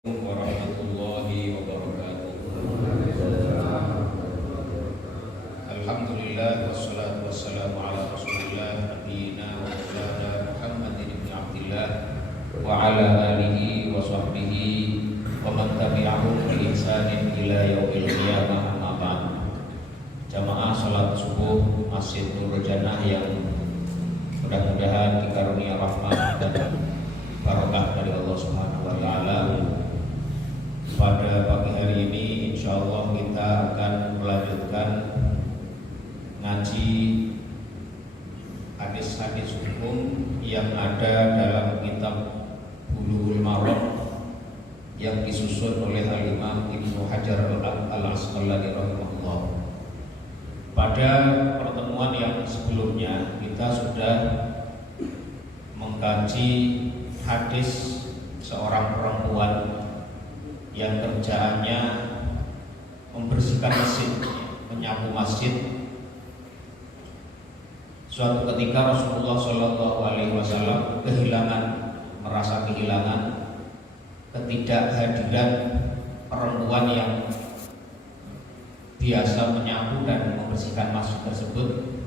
Warahmatullahi wabarakatuh. Alhamdulillah wassalatu wassalamu ala Rasulillah nabiyina wa maulana Muhammadin ibn Abdillah wa ala alihi wa sahbihi wa man tabi'ahum bi ihsanin ila yaumil qiyamah, amma ba'd. Jamaah salat subuh Masjid Nurul Jannah yang mudah-mudahan dikarunia rahmat dan barakah dari Allah Subhanahu wa taala. Pada pagi hari ini insyaallah kita akan melanjutkan ngaji hadis-hadis hukum yang ada dalam kitab Bulughul Maram yang disusun oleh Al-Imam Ibnu Hajar Al-Asqalani rahimahullah. Pada pertemuan yang sebelumnya kita sudah mengkaji hadis seorang perempuan yang kerjaannya membersihkan masjid, menyapu masjid. Suatu ketika Rasulullah Shallallahu Alaihi Wasallam merasa kehilangan ketidakhadiran perempuan yang biasa menyapu dan membersihkan masjid tersebut.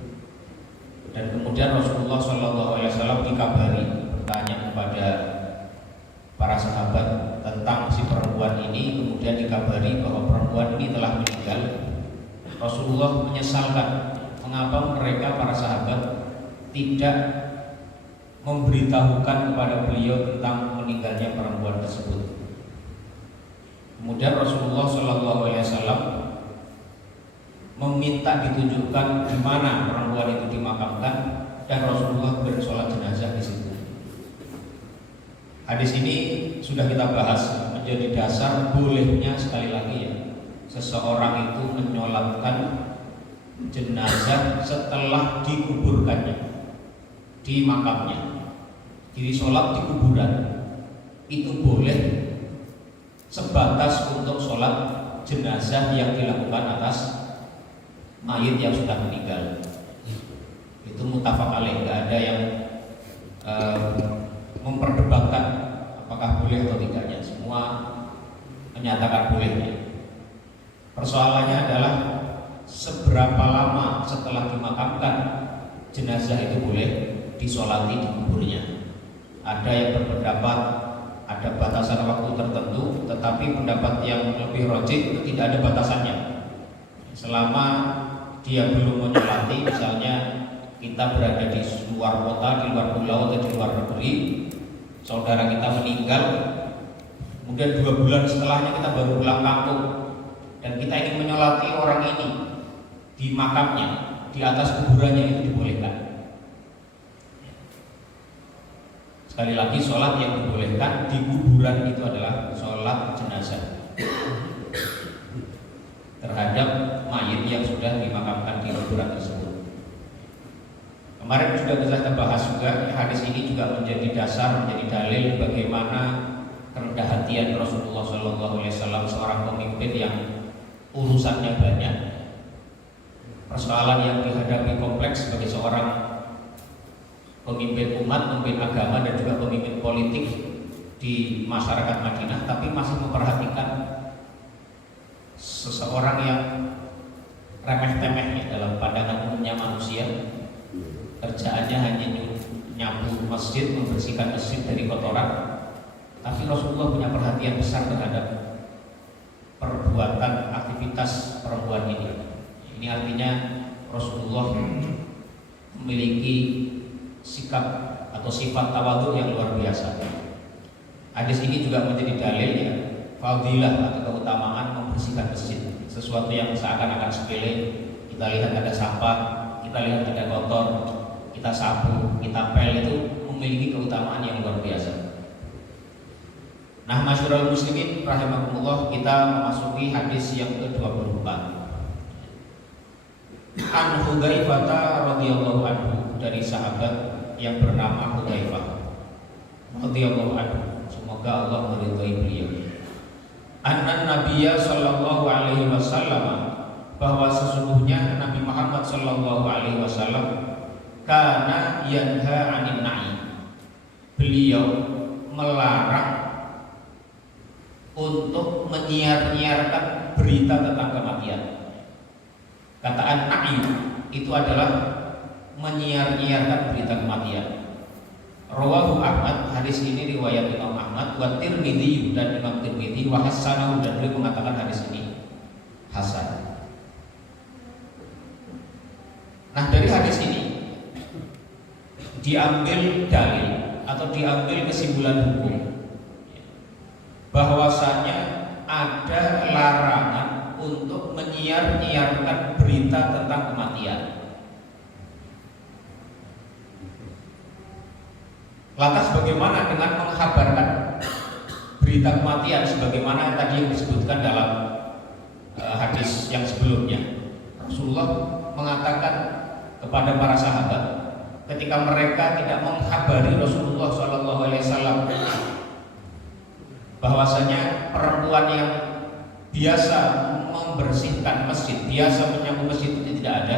Dan kemudian Rasulullah Shallallahu Alaihi Wasallam dikabari, bertanya kepada para sahabat tentang si perempuan ini, kemudian dikabari bahwa perempuan ini telah meninggal. Rasulullah menyesalkan mengapa mereka para sahabat tidak memberitahukan kepada beliau tentang meninggalnya perempuan tersebut. Kemudian Rasulullah Shallallahu Alaihi Wasallam meminta ditunjukkan di mana perempuan itu dimakamkan dan Rasulullah bersolat jenazah di situ. Hadis ini sudah kita bahas, menjadi dasar bolehnya, sekali lagi ya, seseorang itu menyolatkan jenazah setelah dikuburkannya di makamnya. Jadi sholat di kuburan itu boleh sebatas untuk sholat jenazah yang dilakukan atas mayit yang sudah meninggal. Itu muttafaq alaih, tidak ada yang memperdebatkan apakah boleh atau tidaknya, semua menyatakan bolehnya. Persoalannya adalah seberapa lama setelah dimakamkan jenazah itu boleh disolati di kuburnya. Ada yang berpendapat ada batasan waktu tertentu, tetapi pendapat yang lebih rajih tidak ada batasannya. Selama dia belum menyolati, misalnya kita berada di luar kota, di luar pulau atau di luar negeri, saudara kita meninggal, kemudian 2 bulan setelahnya kita baru pulang kampung dan kita ingin menyolati orang ini di makamnya, di atas kuburannya, itu dibolehkan. Sekali lagi, sholat yang dibolehkan di kuburan itu adalah sholat jenazah terhadap mayit yang sudah dimakamkan di kuburan tersebut. Kemarin sudah kita bahas juga, hadis ini juga menjadi dasar, menjadi dalil bagaimana kerendah hatian Rasulullah SAW, seorang pemimpin yang urusannya banyak, persoalan yang dihadapi kompleks sebagai seorang pemimpin umat, pemimpin agama dan juga pemimpin politik di masyarakat Madinah, tapi masih memperhatikan seseorang yang remeh-temeh dalam pandangan umumnya manusia. Kerjaannya hanya nyapu masjid, membersihkan masjid dari kotoran. Tapi Rasulullah punya perhatian besar terhadap perbuatan aktivitas perempuan ini. Ini artinya Rasulullah memiliki sikap atau sifat tawadhu yang luar biasa. Hadis ini juga menjadi dalil ya, fadilah atau keutamaan membersihkan masjid. Sesuatu yang seakan-akan sepele, kita lihat ada sampah, kita lihat ada kotor, kita sapu, kita pel, itu memiliki keutamaan yang luar biasa. Nah, masyarul muslimin rahimakumullah, kita memasuki hadis yang ke-24. An Hudzaifah radhiyallahu anhu, dari sahabat yang bernama Hudzaifah radhiyallahu anhu, semoga Allah meridhai beliau. Anna Nabiyya sallallahu alaihi wasallam, bahwa sesungguhnya Nabi Muhammad sallallahu alaihi wasallam kana yanha 'anil na'i, beliau melarang untuk menyiar-nyiarkan berita tentang kematian. Kata an-na'yu itu adalah menyiar-nyiarkan berita kematian. Rawahu Ahmad, hadis ini riwayat Imam Ahmad, wa Tirmidzi dan Imam Tirmidzi, wa hasanahu, dan beliau mengatakan hadis ini hasan. Nah, dari hadis ini diambil dalil atau diambil kesimpulan hukum bahwasanya ada larangan untuk menyiar-nyiarkan berita tentang kematian. Lantas bagaimana dengan menghabarkan berita kematian sebagaimana tadi yang disebutkan dalam hadis yang sebelumnya? Rasulullah mengatakan kepada para sahabat ketika mereka tidak menghabari Rasulullah SAW bahwasanya perempuan yang biasa membersihkan masjid, biasa menyapu masjid itu tidak ada.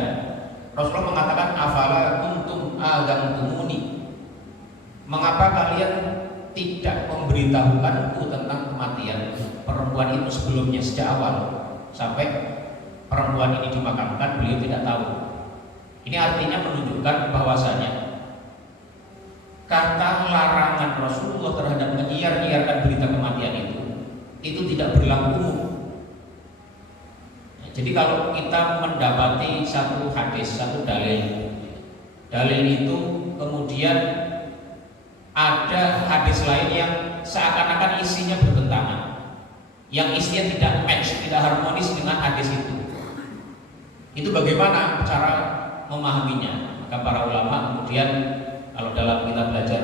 Rasulullah mengatakan, afala kuntum aghamtumuni, mengapa kalian tidak memberitahukanku tentang kematian perempuan itu sebelumnya, sejak awal sampai perempuan ini dimakamkan beliau tidak tahu. Ini artinya menunjukkan bahwasanya kata larangan Rasulullah terhadap menyiar-nyiarkan berita kematian itu tidak berlaku umum. Jadi kalau kita mendapati satu hadis, satu dalil itu kemudian ada hadis lain yang seakan-akan isinya bertentangan, yang isinya tidak match, tidak harmonis dengan hadis itu bagaimana cara memahaminya? Maka para ulama kemudian, kalau dalam kita belajar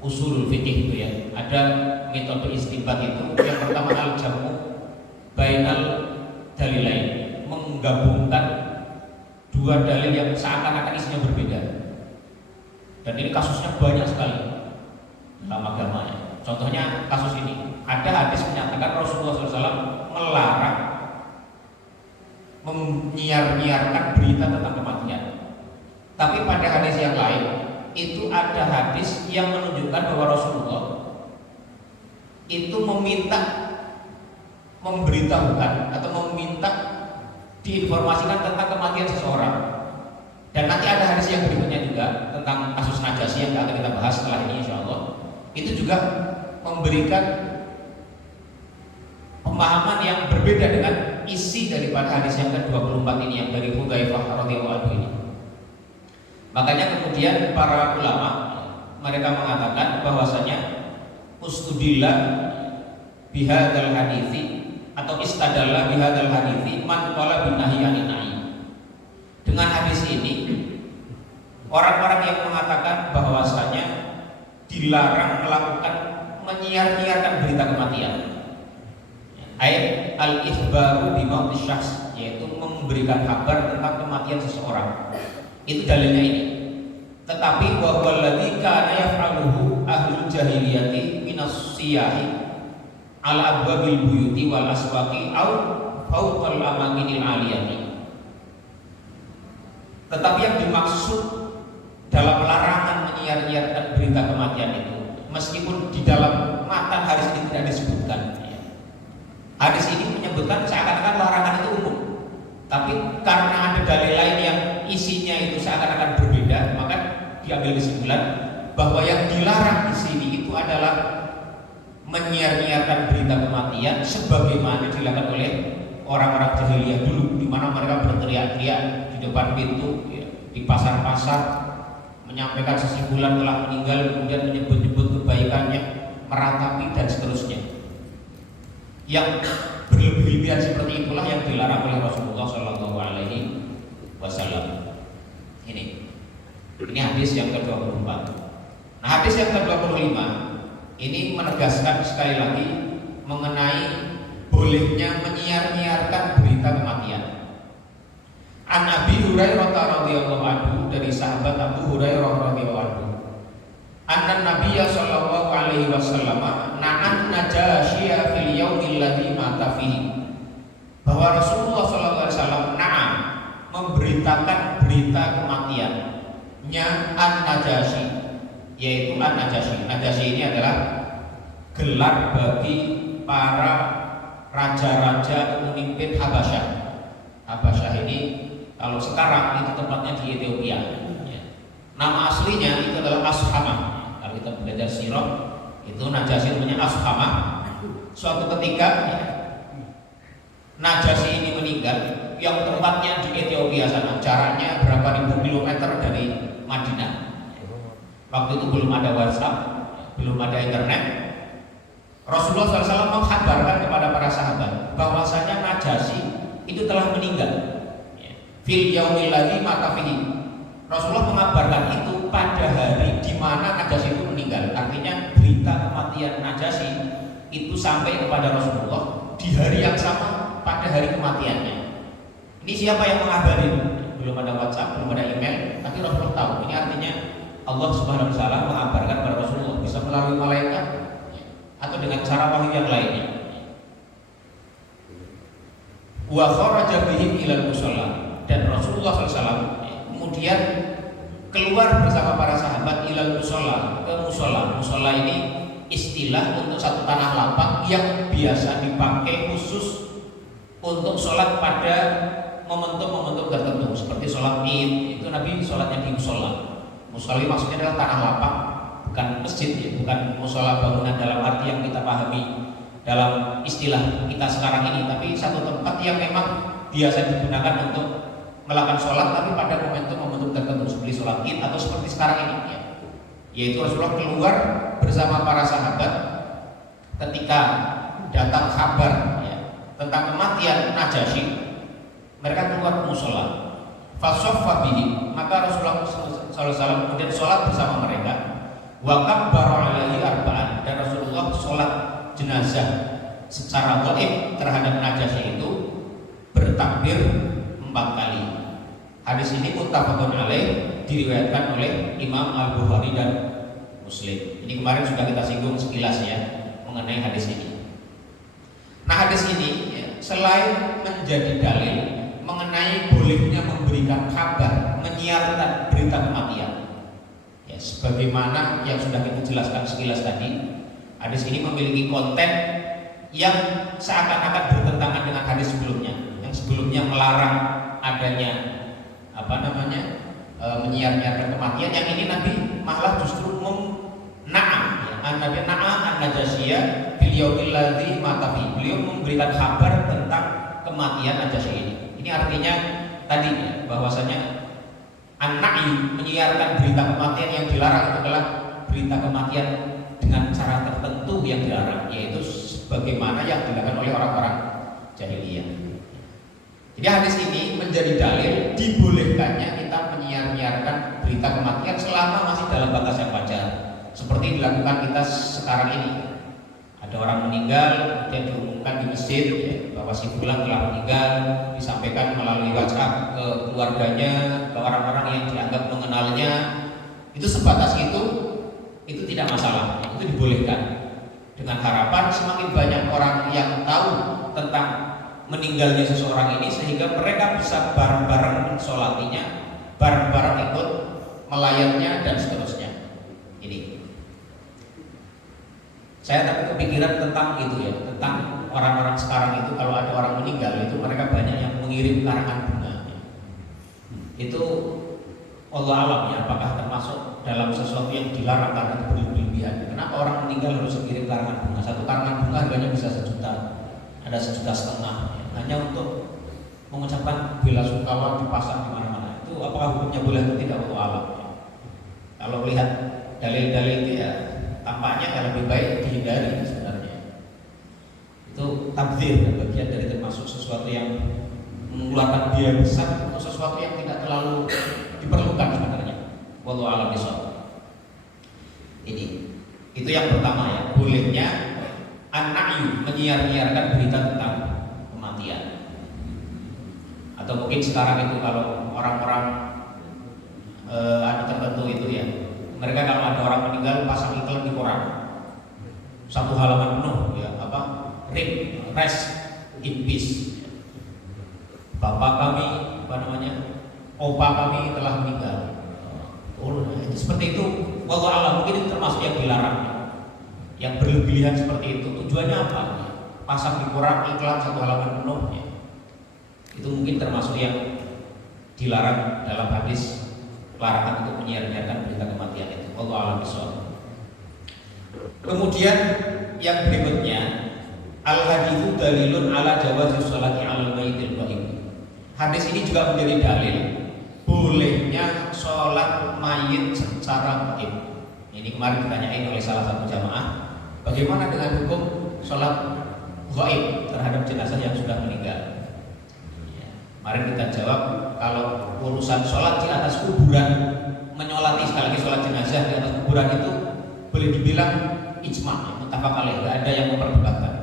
usulul fikih itu ya, ada metode istinbat itu. Yang pertama al-jamu bainal dalilain, menggabungkan dua dalil yang seakan-akan isinya berbeda. Dan ini kasusnya banyak sekali dalam agamanya. Contohnya kasus ini, ada hadis menyatakan Rasulullah SAW melarang menyiar-nyiarkan berita tentang kematian. Tapi pada hadis yang lain itu ada hadis yang menunjukkan bahwa Rasulullah itu meminta memberitahukan atau meminta diinformasikan tentang kematian seseorang. Dan nanti ada hadis yang berikutnya juga tentang kasus Najasyi yang akan kita bahas setelah ini insyaallah. Itu juga memberikan pemahaman yang berbeda dengan isi daripada hadis yang ke-24 ini, yang dari Hudzaifah radhiyallahu anhu ini. Makanya kemudian para ulama mereka mengatakan bahwasanya ustudillah bihadzal hadithi atau istadalla bihadzal hadithi man qala binahyi anin nahi. Dengan hadis ini orang-orang yang mengatakan bahwasanya dilarang melakukan menyiar-nyiarkan berita kematian, ayat al-ikhbaru bimauti syakhs, yaitu memberikan kabar tentang kematian seseorang, itu dalilnya ini. Tetapi wa huwallazi kana yaf'aluhu ahlul jahiliyati minas siyahi ala abwabil buyuti wal aswaqi au fawqal amakinil aliyati. Tetapi yang dimaksud dalam larangan menyiar-nyiarkan berita kematian itu, meskipun di dalam matan hadis ini tidak disebutkan, hadis ini menyebutkan seakan-akan larangan itu umum. Tapi karena ada dalil lain yang isinya itu seakan-akan berbeda, maka diambil kesimpulan bahwa yang dilarang di sini itu adalah menyiar-nyiarkan berita kematian sebagaimana dilakukan oleh orang-orang jahiliyah dulu, di mana mereka berteriak-teriak di depan pintu, ya, di pasar-pasar, menyampaikan sesimpulan telah meninggal, kemudian menyebut-nyebut kebaikannya, meratapi dan seterusnya. Yang berlebih-lebihan seperti itulah yang dilarang oleh Rasulullah SAW. Ini hadis yang ke-24. Nah, hadis yang ke-25 ini menegaskan sekali lagi mengenai bolehnya menyiar-nyiarkan berita kematian. An Abi Hurairah radhiyallahu anhu, dari sahabat Abu Hurairah radhiyallahu anhu, anna Nabiyya sallallahu alaihi wasallam na'an Najasyi fil yaumil ladzi mata fihi, bahwa Rasulullah sallallahu alaihi wasallam na'am memberitakan berita kematiannya An-Najasyi, yaitu An-Najasyi. Najasyi ini adalah gelar bagi para raja-raja pemimpin Habasyah. Habasyah ini kalau sekarang itu tempatnya di Ethiopia. Ya. Nama aslinya itu adalah Ashama. Kalau kita belajar sirah itu Najasyi namanya Ashama. Suatu ketika ya, Najasyi ini meninggal, yang tempatnya di Ethiopia sana, jaraknya berapa ribu kilometer dari Madinah. Waktu itu belum ada WhatsApp, belum ada internet. Rasulullah SAW menghabarkan kepada para sahabat bahwasanya Najasyi itu telah meninggal. Fil yaumil ladzi mata fihi. Rasulullah mengabarkan itu pada hari di mana Najasyi itu meninggal. Artinya berita kematian Najasyi itu sampai kepada Rasulullah di hari yang sama pada hari kematiannya. Ini siapa yang mengabari? Belum ada WhatsApp, belum ada email, tapi Rasulullah tahu. Ini artinya Allah Subhanahu wa taala mengabarkan kepada Rasulullah bisa melalui malaikat atau dengan cara wahyu yang lainnya. Wa kharaja bihim ilal musalla, dan Rasulullah SAW kemudian keluar bersama para sahabat ilal musalla, ke musalla. Musalla ini istilah untuk satu tanah lapang yang biasa dipakai khusus untuk sholat pada momentum-momentum tertentu, seperti sholat Id. Itu Nabi sholatnya di musalla. Musalla maksudnya adalah tanah lapang, bukan masjid ya, bukan musalla bangunan dalam arti yang kita pahami dalam istilah kita sekarang ini, tapi satu tempat yang memang biasa digunakan untuk melakukan sholat, tapi pada momentum-momentum tertentu seperti sholat Id atau seperti sekarang ini ya. Yaitu Rasulullah keluar bersama para sahabat ketika datang kabar ya, tentang kematian Najasyi. Mereka keluar ke mushola, fasoffa bihi, maka Rasulullah SAW kemudian sholat bersama mereka. Wa kabbara alaihi arba'an, dan Rasulullah sholat jenazah secara gaib terhadap Najasyi itu bertakbir 4 kali. Hadis ini muttafaqun alaih, diriwayatkan oleh Imam Al-Bukhari dan Muslim. Ini kemarin sudah kita singgung sekilas ya mengenai hadis ini. Nah, hadis ini ya, selain menjadi dalil mengenai bolehnya memberikan kabar, menyiarkan berita kematian ya, sebagaimana yang sudah kita jelaskan sekilas tadi, hadis ini memiliki konten yang seakan-akan bertentangan dengan hadis sebelumnya. Yang sebelumnya melarang adanya menyiar-nyiarkan kematian, yang ini Nabi malah justru naam ya, Nabi naam an-Najasyiyah fil yaumil ladzi mata fi. Beliau memberikan kabar tentang kematian Najasyi ini. Ini artinya tadi ya, bahwasanya an-na'yu, menyiarkan berita kematian yang dilarang itu adalah berita kematian dengan cara tertentu yang dilarang, yaitu sebagaimana yang dilakukan oleh orang-orang jahiliyah. Jadi hadis ini menjadi dalil dibolehkannya kita menyiar-nyiarkan berita kematian selama masih dalam batas yang wajar, seperti dilakukan kita sekarang ini. Ada orang meninggal, kemudian diumumkan di masjid ya, bahwa si fulan telah meninggal, disampaikan melalui WhatsApp ke keluarganya, ke orang-orang yang dianggap mengenalnya. Itu sebatas itu tidak masalah, itu dibolehkan. Dengan harapan semakin banyak orang yang tahu tentang meninggalnya seseorang ini, sehingga mereka bisa bareng-bareng mensolatinya, bareng-bareng ikut melayatnya dan seterusnya. Ini saya tapi kepikiran tentang itu ya, tentang orang-orang sekarang itu kalau ada orang meninggal itu mereka banyak yang mengirim karangan bunga. Itu Allah alam ya, apakah termasuk dalam sesuatu yang dilarang karena berlebihan? Kenapa orang meninggal harus mengirim karangan bunga? Satu karangan bunga harganya bisa 1 juta, ada 1,5 juta. Hanya untuk mengucapkan bela sungkawa dipasang di mana-mana. Itu apakah hukumnya boleh atau tidak? Allah alam. Kalau lihat dalil-dalil itu ya tampaknya lebih baik dihindari sebenarnya. Itu tabdzir, bagian dari termasuk sesuatu yang mengeluarkan biaya besar untuk sesuatu yang tidak terlalu diperlukan sebenarnya. Wallahu a'lam bishawab. Ini itu yang pertama ya, bolehnya an-na'yu, menyiar-nyiarkan berita tentang kematian. Atau mungkin sekarang itu kalau orang-orang tertentu itu ya, mereka kalau ada orang meninggal pasang iklan di koran 1 halaman penuh ya, rest in peace. Bapak kami opa kami telah meninggal. Seperti itu, wallahu a'lam, mungkin itu termasuk yang dilarang. Yang berlebihan seperti itu tujuannya apa? pasang di koran iklan 1 halaman penuh ya. Itu mungkin termasuk yang dilarang dalam hadis, larangan untuk menyiarkan berita kematian itu. Allah a'lam bishawab. Kemudian yang berikutnya, al-haditsu dalilun ala jawazi sholati 'alal mayyitil ghaib. Hadis ini juga menjadi dalil bolehnya sholat mayit secara gaib. Ini kemarin ditanyain oleh salah satu jamaah, bagaimana dengan hukum sholat gaib terhadap jenazah yang sudah meninggal? Kemarin kita jawab, kalau urusan sholat di atas kuburan, menyolati sekali lagi sholat jenazah di atas kuburan itu boleh dibilang ijma, muttafaq alaih, tidak ada yang memperdebatkan.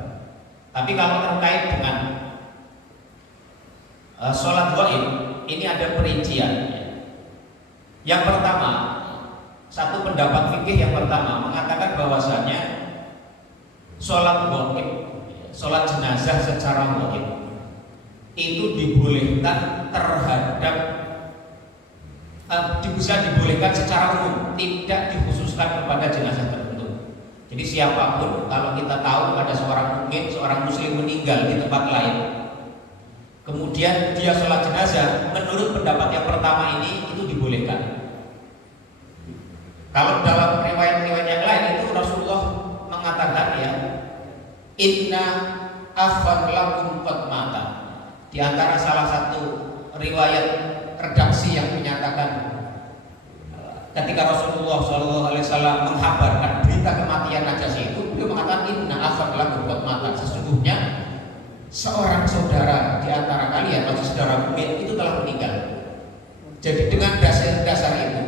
Tapi kalau terkait dengan sholat gaib, ini ada perincian. Yang pertama, satu pendapat fikih yang pertama mengatakan bahwasanya sholat gaib, sholat jenazah secara gaib itu dibolehkan terhadap bisa dibolehkan secara umum, tidak dikhususkan kepada jenazah tertentu. Jadi siapapun, kalau kita tahu ada seorang muslim meninggal di tempat lain, kemudian dia sholat jenazah, menurut pendapat yang pertama ini itu dibolehkan. Kalau dalam riwayat-riwayat yang lain itu Rasulullah mengatakan ya, inna akhwan lakum qad mata. Di antara salah satu riwayat redaksi yang menyatakan ketika Rasulullah SAW menghabarkan berita kematian Najasyi itu, beliau mengatakan inna akhwan lakum qad mata. Sesungguhnya seorang saudara di antara kalian atau saudara mukmin itu telah meninggal. Jadi dengan dasar itu,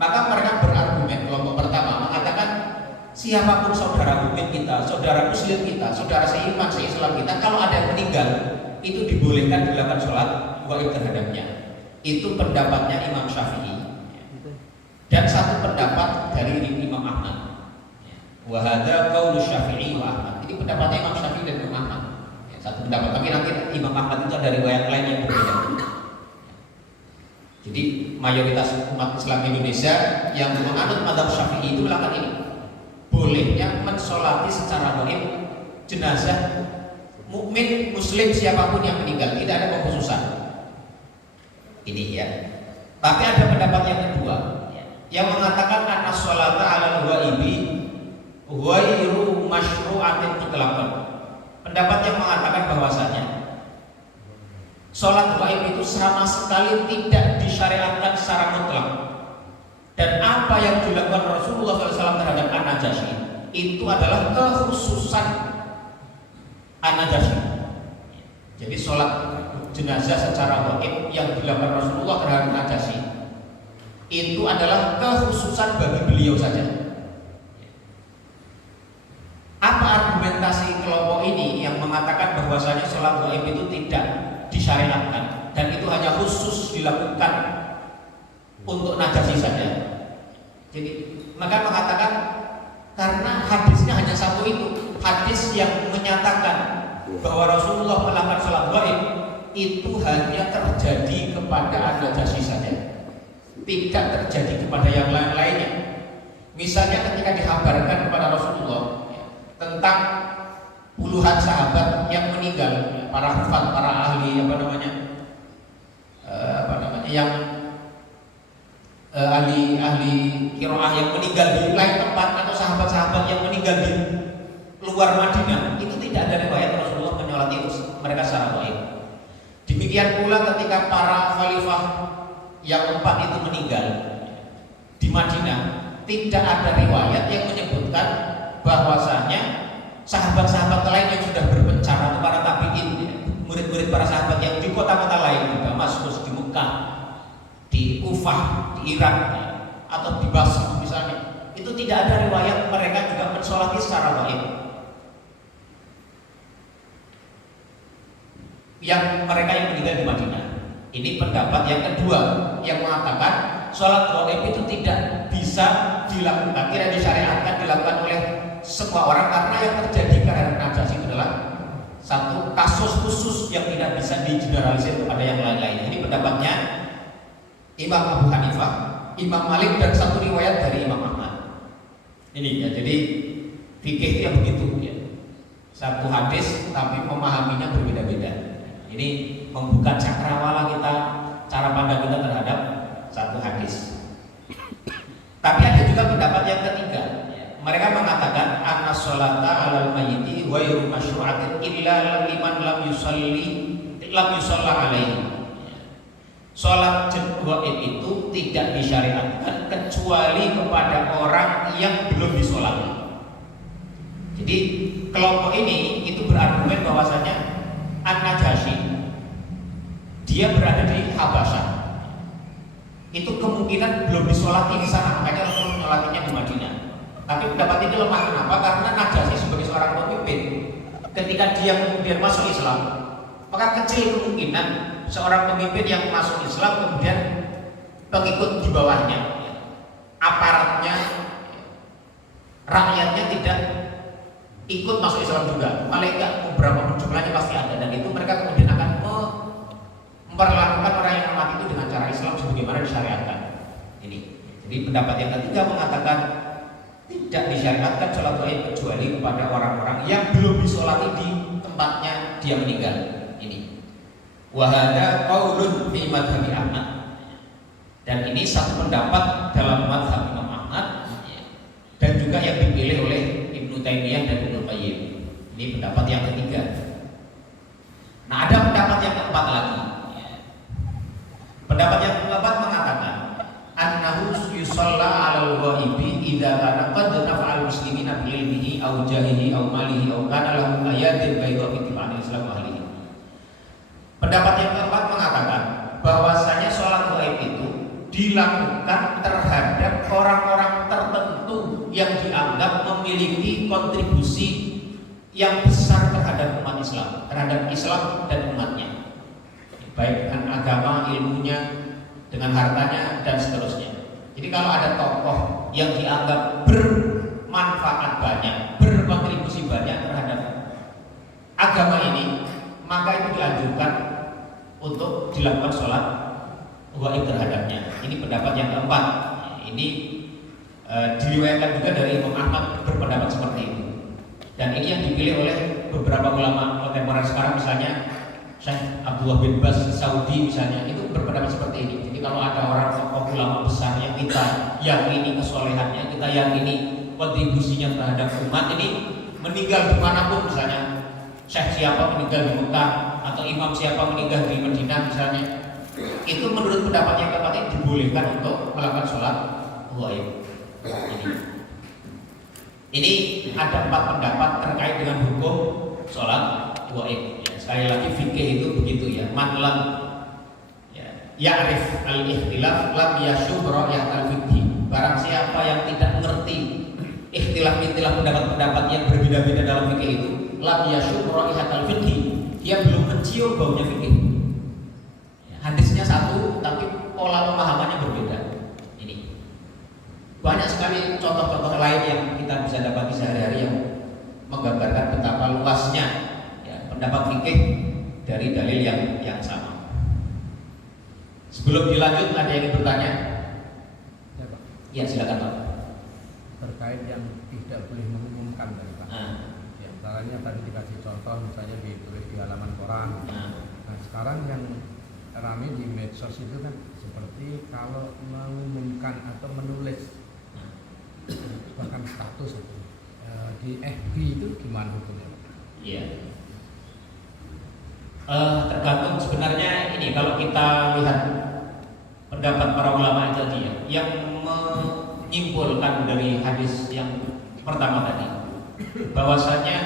maka mereka berargumen, kelompok pertama mengatakan siapapun saudara mukmin kita, saudara muslim kita, saudara seiman seislam kita, kalau ada yang meninggal itu dibolehkan dilakukan sholat gaib terhadapnya. Itu pendapatnya Imam Syafi'i dan satu pendapat dari Imam Ahmad. Wa hadza qaulu Syafi'i wa Ahmad. Ini pendapatnya Imam Syafi'i dan Imam Ahmad. Satu pendapat, tapi nanti Imam Ahmad itu ada riwayat lain yang berbeda. Jadi mayoritas umat Islam Indonesia yang menganut mazhab Syafi'i itu melakukan ini, bolehnya mensolati secara gaib jenazah mukmin muslim siapapun yang meninggal, tidak ada pengkhususan. Ini ya. Tapi ada pendapat yang kedua yang mengatakan anna sholata 'alal ghaibi ghairu masyru'atin mutlaqan. Pendapat yang mengatakan bahwasanya sholat gaib itu sama sekali tidak disyariatkan secara mutlak, dan apa yang dilakukan Rasulullah SAW terhadap An-Najasyi itu adalah kekhususan An-Najasyi. Jadi sholat jenazah secara gaib yang dilakukan Rasulullah terhadap An-Najasyi itu adalah kekhususan bagi beliau saja. Apa argumentasi kelompok ini yang mengatakan bahwasanya sholat gaib itu tidak disyariatkan dan itu hanya khusus dilakukan untuk Najasyi saja? Jadi maka mengatakan karena hadisnya hanya satu itu, hadis yang menyatakan bahwa Rasulullah melakukan sholat gaib itu hanya terjadi kepada Najasyi saja, tidak terjadi kepada yang lain-lainnya. Misalnya ketika dihabarkan kepada Rasulullah tentang puluhan sahabat yang meninggal, para hufat, para ahli yang ahli qiraah yang meninggal di lain tempat, atau sahabat-sahabat yang meninggal di luar Madinah, itu tidak ada riwayat Rasulullah menyolati mereka secara gaib. Demikian pula ketika para khalifah yang 4 itu meninggal di Madinah, tidak ada riwayat yang menyebutkan bahwasanya sahabat-sahabat lain yang sudah berpencar atau para tabi'in, murid-murid para sahabat yang di kota-kota lain, di Damaskus, di Mekah, di Kufah, di Irak, atau di Basra misalnya, itu tidak ada riwayat mereka juga mensolati secara gaib. Yang mereka yang meninggal di Madinah. Ini pendapat yang kedua yang mengatakan sholat gaib itu tidak bisa dilakukan, tidak disyariatkan dilakukan oleh semua orang, karena yang terjadi karena Najasyi itu adalah satu kasus khusus yang tidak bisa digeneralisir kepada yang lain-lain. Ini pendapatnya Imam Abu Hanifah, Imam Malik, dan satu riwayat dari Imam Ahmad. Ini ya, jadi fikih yang begitu ya. satu hadis tapi memahaminya berbeda-beda. Ini membuka cakrawala kita, cara pandang kita terhadap satu hadis. Tapi ada juga pendapat yang ketiga. Mereka mengatakan anna sholata 'alal mayyiti ghairu masyru'atin illa liman lam yusalla alaihi. Sholat gaib itu tidak disyariatkan kecuali kepada orang yang belum disolati. Jadi kelompok ini itu berargumen bahwasanya An-Najasyi dia berada di Habasyah. Itu kemungkinan belum disolati di sana, makanya Rasul menyolatinya di Madinah. Tapi pendapat ini lemah, kenapa? Karena Najasyi sebagai seorang pemimpin, ketika dia kemudian masuk Islam, maka kecil kemungkinan seorang pemimpin yang masuk Islam kemudian pengikut di bawahnya, aparatnya, rakyatnya tidak ikut masuk Islam juga. Paling enggak beberapa jumlahnya pasti ada, dan itu mereka kemudian akan memperlakukan orang yang mati itu dengan cara Islam sebagaimana disyariatkan. Ini. Jadi pendapat yang ketiga mengatakan tidak disyariatkan sholat gaib kecuali kepada orang-orang yang belum disolati di tempatnya dia meninggal. Ini. Wahada qaulun fi madhhabi Ahmad. Dan ini satu pendapat dalam madhab Imam Ahmad, dan juga yang dipilih oleh Ibnu Taimiyah dan Ibnu Qayyim. Ini pendapat yang ketiga. Nah, ada pendapat yang keempat lagi. Pendapat yang keempat mengatakan annahu yusalla 'alal ghaibi idza kana qad nafa'al muslimina bi ilmihi aw jahihi aw malihi aw kana lahu ayatin baydha fi timanil Islam wa ahlihi. Pendapat yang keempat mengatakan bahwasanya sholat gaib itu dilakukan terhadap orang-orang tertentu yang dianggap memiliki kontribusi yang besar terhadap umat Islam, terhadap Islam dan umatnya, baik dengan agama, ilmunya, dengan hartanya dan seterusnya. Jadi kalau ada tokoh yang dianggap bermanfaat banyak, berkontribusi banyak terhadap agama ini, maka itu dianjurkan untuk dilakukan sholat gaib terhadapnya. Ini pendapat yang keempat. Ini diriwayatkan juga dari Imam Ahmad berpendapat seperti itu. Dan ini yang dipilih oleh beberapa ulama kontemporer sekarang, misalnya Syekh Abdullah bin Baz Saudi misalnya, itu berpendapat seperti ini. Jadi kalau ada orang tokoh ulama besar yang kita yakini kesolehannya, kita yakini kontribusinya terhadap umat ini, meninggal dimanapun, misalnya Syekh siapa meninggal di Mekah atau imam siapa meninggal di Madinah misalnya, itu menurut pendapat yang keempat ini dibolehkan untuk melakukan sholat gaib. Ini ada 4 pendapat terkait dengan hukum sholat gaib. Ya, sekali lagi fikih itu begitu ya. Man lam ya'rif al-ikhtilaf lam yashub ra'yatal fikih. Barang siapa yang tidak mengerti ikhtilaf-ikhtilaf pendapat-pendapat yang berbeda-beda dalam fikih itu, lam yashub ra'yatal fikih, dia belum mencium baunya fikih. Hadisnya satu tapi pola pemahamannya berbeda. Ini banyak sekali contoh-contoh lain yang kita bisa dapati sehari-hari yang menggambarkan betapa luasnya ya, pendapat fikih dari dalil yang sama. Sebelum dilanjut, ada yang ingin bertanya? Ya, Pak. Ya, silakan Pak. Terkait yang tidak boleh mengumumkan dari Pak. Ya, antaranya tadi dikasih contoh, misalnya ditulis di halaman koran. Nah, sekarang yang ramai di medsos itu kan seperti kalau mengumumkan atau menulis bahkan status itu di FB itu gimana hukumnya? Iya. Tergantung sebenarnya ini, kalau kita lihat pendapat para ulama itu tadi ya, yang menyimpulkan dari hadis yang pertama tadi, bahwasanya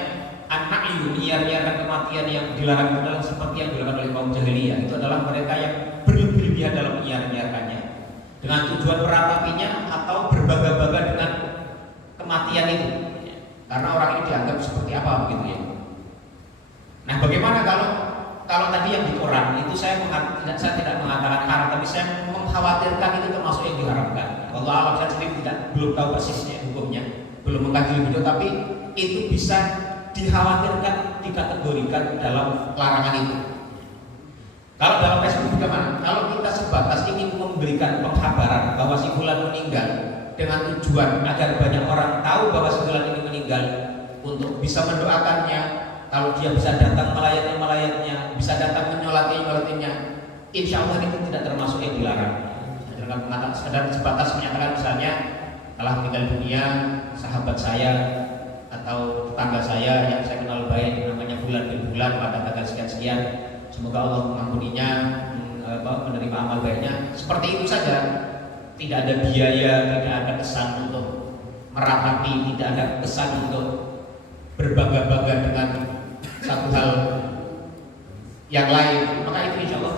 anak menyiar-nyiarkan kematian yang dilarang itu adalah seperti yang dilakukan oleh kaum jahiliyah. Itu adalah mereka yang berlebihan dalam menyiar-nyiarkannya dengan tujuan meratapinya atau berbangga-bangga dengan kematian itu, karena orang ini dianggap seperti apa begitu ya. Nah, bagaimana kalau tadi yang di Quran itu saya tidak mengatakan haram, tapi saya mengkhawatirkan itu termasuk yang diharamkan. Allah alam, saya sendiri belum tahu persisnya hukumnya, belum mengkaji video, tapi itu bisa dikhawatirkan dikategorikan dalam larangan itu. Kalau dalam Facebook bagaimana? Kalau kita sebatas ingin memberikan pengkhabaran bahwa si fulan meninggal dengan tujuan agar banyak orang tahu bahwa si fulan ini meninggal, untuk bisa mendoakannya. Kalau dia bisa datang melayatnya, bisa datang menyolatinya, insya Allah itu tidak termasuk yang dilarang. Dengan mengatakan sekedar sebatas menyatakan misalnya telah meninggal dunia sahabat saya atau tetangga saya yang saya kenal baik namanya bulan bin bulan pada tanggal sekian-sekian, semoga Allah mengampuninya, menerima amal baiknya. Seperti itu saja, tidak ada biaya, tidak ada kesan untuk meratapi, tidak ada kesan untuk berbangga-bangga dengan satu hal yang lain. Maka itu insya Allah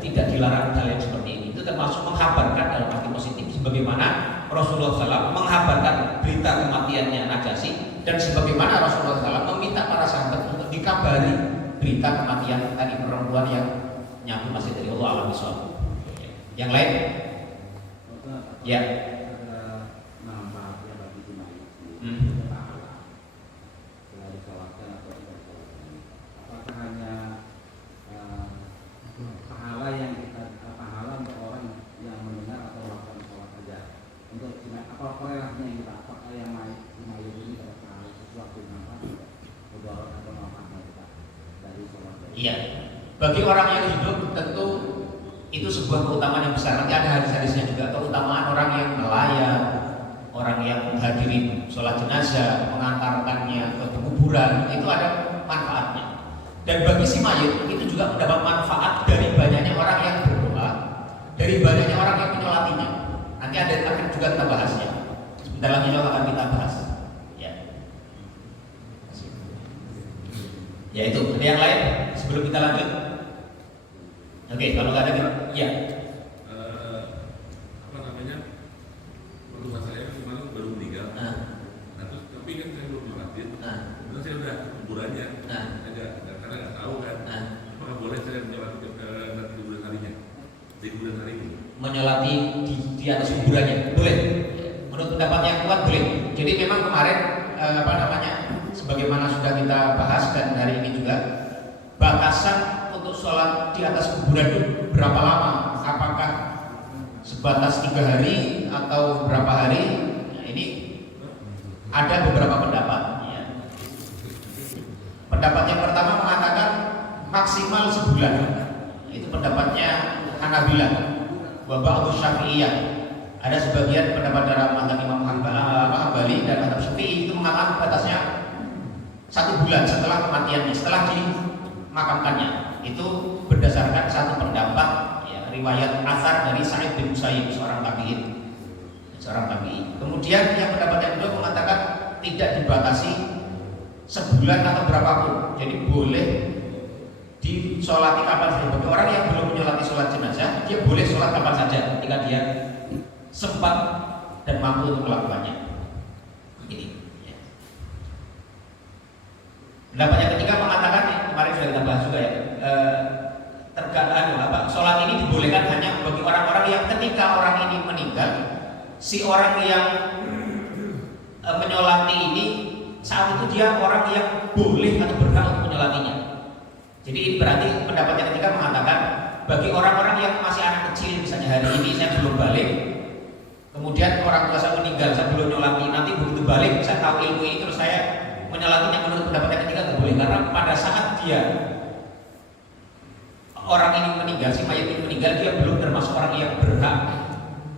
tidak dilarang hal yang seperti ini. Itu termasuk menghabarkan dalam arti positif, sebagaimana Rasulullah SAW menghabarkan berita kematiannya Najasyi, dan sebagaimana Rasulullah SAW meminta para sahabat untuk dikabari berita kematian tadi perempuan yang nyambung masih dari Allah alaihi wasallam. Yang lain? Ya. Pahala yang kita pahala untuk orang yang mendengar atau melakukan sholat saja. Untuk apa korelasinya yang kita apakah yang mayat ini dapat pahala sesuatu yang apa mudarat atau manfaat kita dari sholat? Iya. Bagi orang yang hidup tentu itu sebuah keutamaan yang besar. Nanti ada hadis-hadisnya juga, keutamaan orang yang melayat, orang yang menghadiri sholat jenazah, mengantarkannya ke kuburan, itu ada manfaatnya. Dan bagi si mayit itu juga mendapat manfaat dari banyaknya orang yang berdoa, dari banyaknya orang yang menyolatinya. Nanti akan juga kita bahasnya. Sebentar lagi akan kita bahas. Ya. Ya itu. Ada yang lain sebelum kita lanjut? Oke, kalau nggak ada, ya. Apa namanya? Mertua saya kemarin baru meninggal. Nah, terus tapi kan saya belum dimatiin. Terus saya udah kuburannya. Karena nggak tahu kan. Apakah boleh saya menyolati nanti di bulan harinya? Di bulan hari ini. Menyolati di atas kuburannya, boleh. Menurut pendapat yang kuat boleh. Jadi memang kemarin sebagaimana sudah kita bahas dan hari ini juga, batasan untuk sholat di atas kuburan itu berapa lama? Apakah sebatas 3 hari atau berapa hari? Nah, ini ada beberapa pendapat. Ya. Pendapat yang pertama mengatakan maksimal sebulan. Itu pendapatnya Hanabilah, wa ba'du Syafi'iyah. Ada sebagian pendapat dalam mazhab Imam Hambali dan mazhab Syafi'i itu mengatakan batasnya 1 bulan setelah kematiannya, setelah dimakamkannya. Itu berdasarkan satu pendapat, ya, riwayat asar dari Sa'id bin Musayyib, seorang tabi'in. Kemudian yang pendapat yang kedua mengatakan tidak dibatasi sebulan atau berapapun. Jadi boleh disolati kapan saja. Bagi orang yang belum menyolati sholat jenazah, dia boleh sholat kapan saja ketika dia sempat dan mampu untuk melakukannya. Ini. Ya. Pendapat yang ketiga mengatakan, kemarin sudah kita bahas juga ya, sholat ini dibolehkan hanya bagi orang-orang yang ketika orang ini meninggal, si orang yang menyolati ini saat itu dia orang yang boleh atau berhak untuk menyolatinya. Jadi ini berarti pendapat yang ketiga mengatakan bagi orang-orang yang masih anak kecil, misalnya hari ini saya belum balik, kemudian orang tua saya meninggal, saya belum nyolati, nanti begitu balik saya tahu ilmu ini terus saya menyolatinya, menurut pendapat yang ketiga tidak boleh, karena pada saat dia orang ini meninggal, si mayat ini meninggal, dia belum termasuk orang yang berhak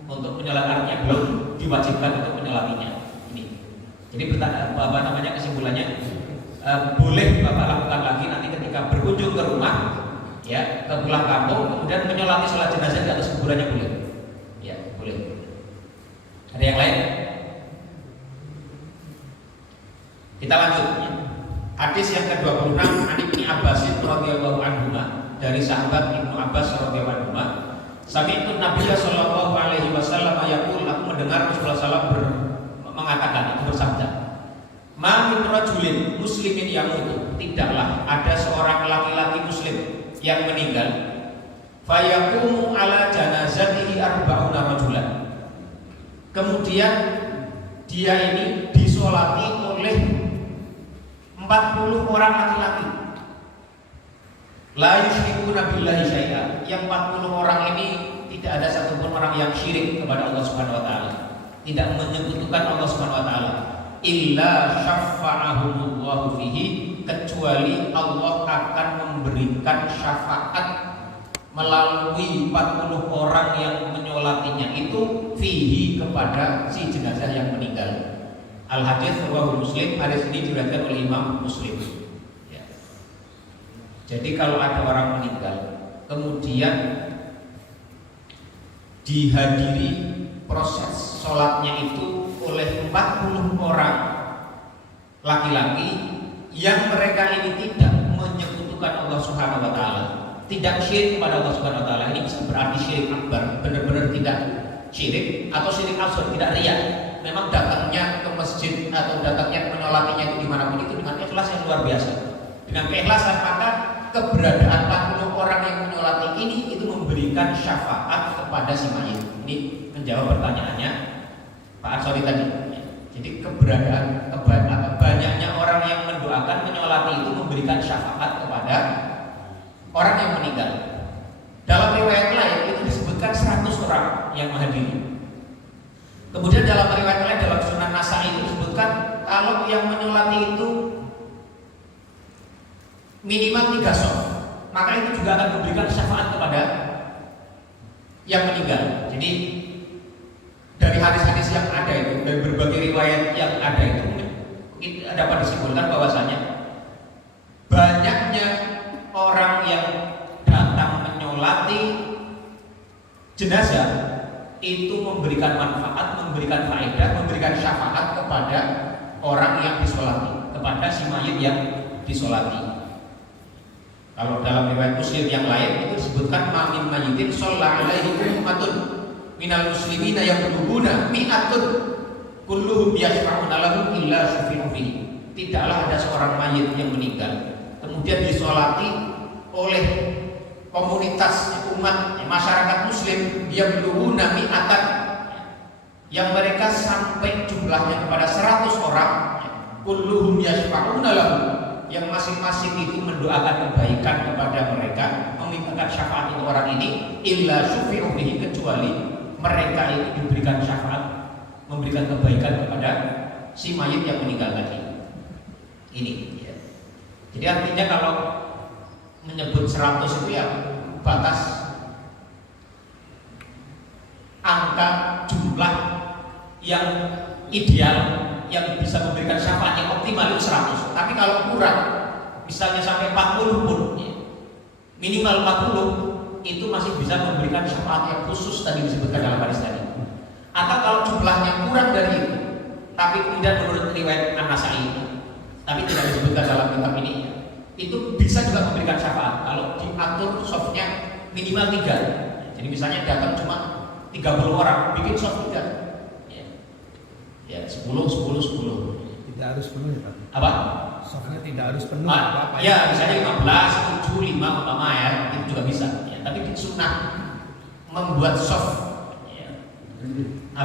untuk menyolatinya, belum diwajibkan untuk menyolatinya. Ini. Jadi kesimpulannya boleh Bapak lakukan lagi nanti ketika berkunjung ke rumah, ya, ke pulang kampung, kemudian menyolati sholat jenazah di atas kuburannya boleh. Ya, boleh. Ada yang lain? Kita lanjut. Hadis yang ke-26 an Ibnu Abbas radhiyallahu anhu, dari sahabat Ibnu Abbas radhiyallahu anhu, sami'tu Nabiy sallallahu alaihi wasallam yaqul, aku mendengar Rasulullah SAW mengatakan, itu bersabda, ma min rajulin muslimin yamutu, tidaklah ada seorang laki-laki muslim yang meninggal, fayaqumu ala janazatihi arba'una rajulan, kemudian dia ini disolati oleh 40 orang laki-laki, la yusyrikuna billahi syai'a, yang 40 orang ini tidak ada satupun orang yang syirik kepada Allah Subhanahu wa taala, tidak menyekutukan Allah Subhanahu wa taala. illa syafa'ahumullahu fihi, kecuali Allah akan memberikan syafaat melalui 40 orang yang menyolatinya itu fihi, kepada si jenazah yang meninggal. Al-hadits rawahu Muslim, hadis ini diriwayatkan oleh Imam Muslim. Ya. Jadi kalau ada orang meninggal kemudian dihadiri proses sholatnya itu oleh 40 orang laki-laki yang mereka ini tidak menyekutukan Allah Subhanahu wa taala, tidak syirik kepada Allah Subhanahu wa taala. Ini bisa berarti syirik akbar, benar-benar tidak syirik, atau syirik asghar, tidak riya. Memang datangnya ke masjid atau datangnya menyolatinya itu dimanapun itu dengan ikhlas yang luar biasa. Dengan keikhlasan, maka keberadaan 40 orang yang menyolati ini itu memberikan syafaat kepada si mayit. Ini menjawab pertanyaannya Pak Ansori tadi. Jadi keberadaan banyaknya orang yang mendoakan menyolati itu memberikan syafaat kepada orang yang meninggal. Dalam riwayat lain itu disebutkan 100 orang yang menghadiri. Kemudian dalam riwayat lain dalam Sunan Nasa'i itu disebutkan kalau yang menyolati itu minimal 3 shaf, maka itu juga akan memberikan syafaat kepada yang meninggal. Jadi dari hadis-hadis yang ada itu, dari berbagai riwayat yang ada itu, dapat disimpulkan bahwasanya banyaknya orang yang datang menyolati jenazah itu memberikan manfaat, memberikan faedah, memberikan syafaat kepada orang yang disolati, kepada si mayit yang disolati. Kalau dalam riwayat Muslim yang lain itu disebutkan mamin mayyitin shalla alaihi ummatun minal muslimina yaquluna mi'atun kulluhum yashfa'una lahu illa syufi'u fihi. Tidaklah ada seorang mayit yang meninggal kemudian disolati oleh komunitas umat masyarakat muslim, dia beluguna mi'atan, yang mereka sampai jumlahnya kepada 100 orang, kulluhum yashfa'una lahu, yang masing-masing itu mendoakan kebaikan kepada mereka, memintakan syafaat untuk orang ini, illa syufi'u bihi, kecuali mereka itu diberikan syafaat, memberikan kebaikan kepada si mayit yang meninggal tadi. Ini ya. Jadi artinya kalau menyebut 100 itu ya batas angka jumlah yang ideal yang bisa memberikan syafaat yang optimal itu 100. Tapi kalau kurang, misalnya sampai 40 pun ya, minimal 40 itu masih bisa memberikan syafaat yang khusus tadi disebutkan dalam hadis tadi. Atau kalau jumlahnya kurang dari itu, tapi kemudian menurut riwayat An-Nasa'i, tapi tidak disebutkan dalam kitab ini, itu bisa juga memberikan syafaat kalau diatur softnya minimal 3. Jadi misalnya datang cuma 30 orang, bikin soft 3 ya 10. Tidak harus penuh ya Pak? Apa? Softnya tidak harus penuh Apa? Ya misalnya 15, 7, 5 umpama ya, itu juga bisa ya. Tapi sunnah membuat soft ya. 3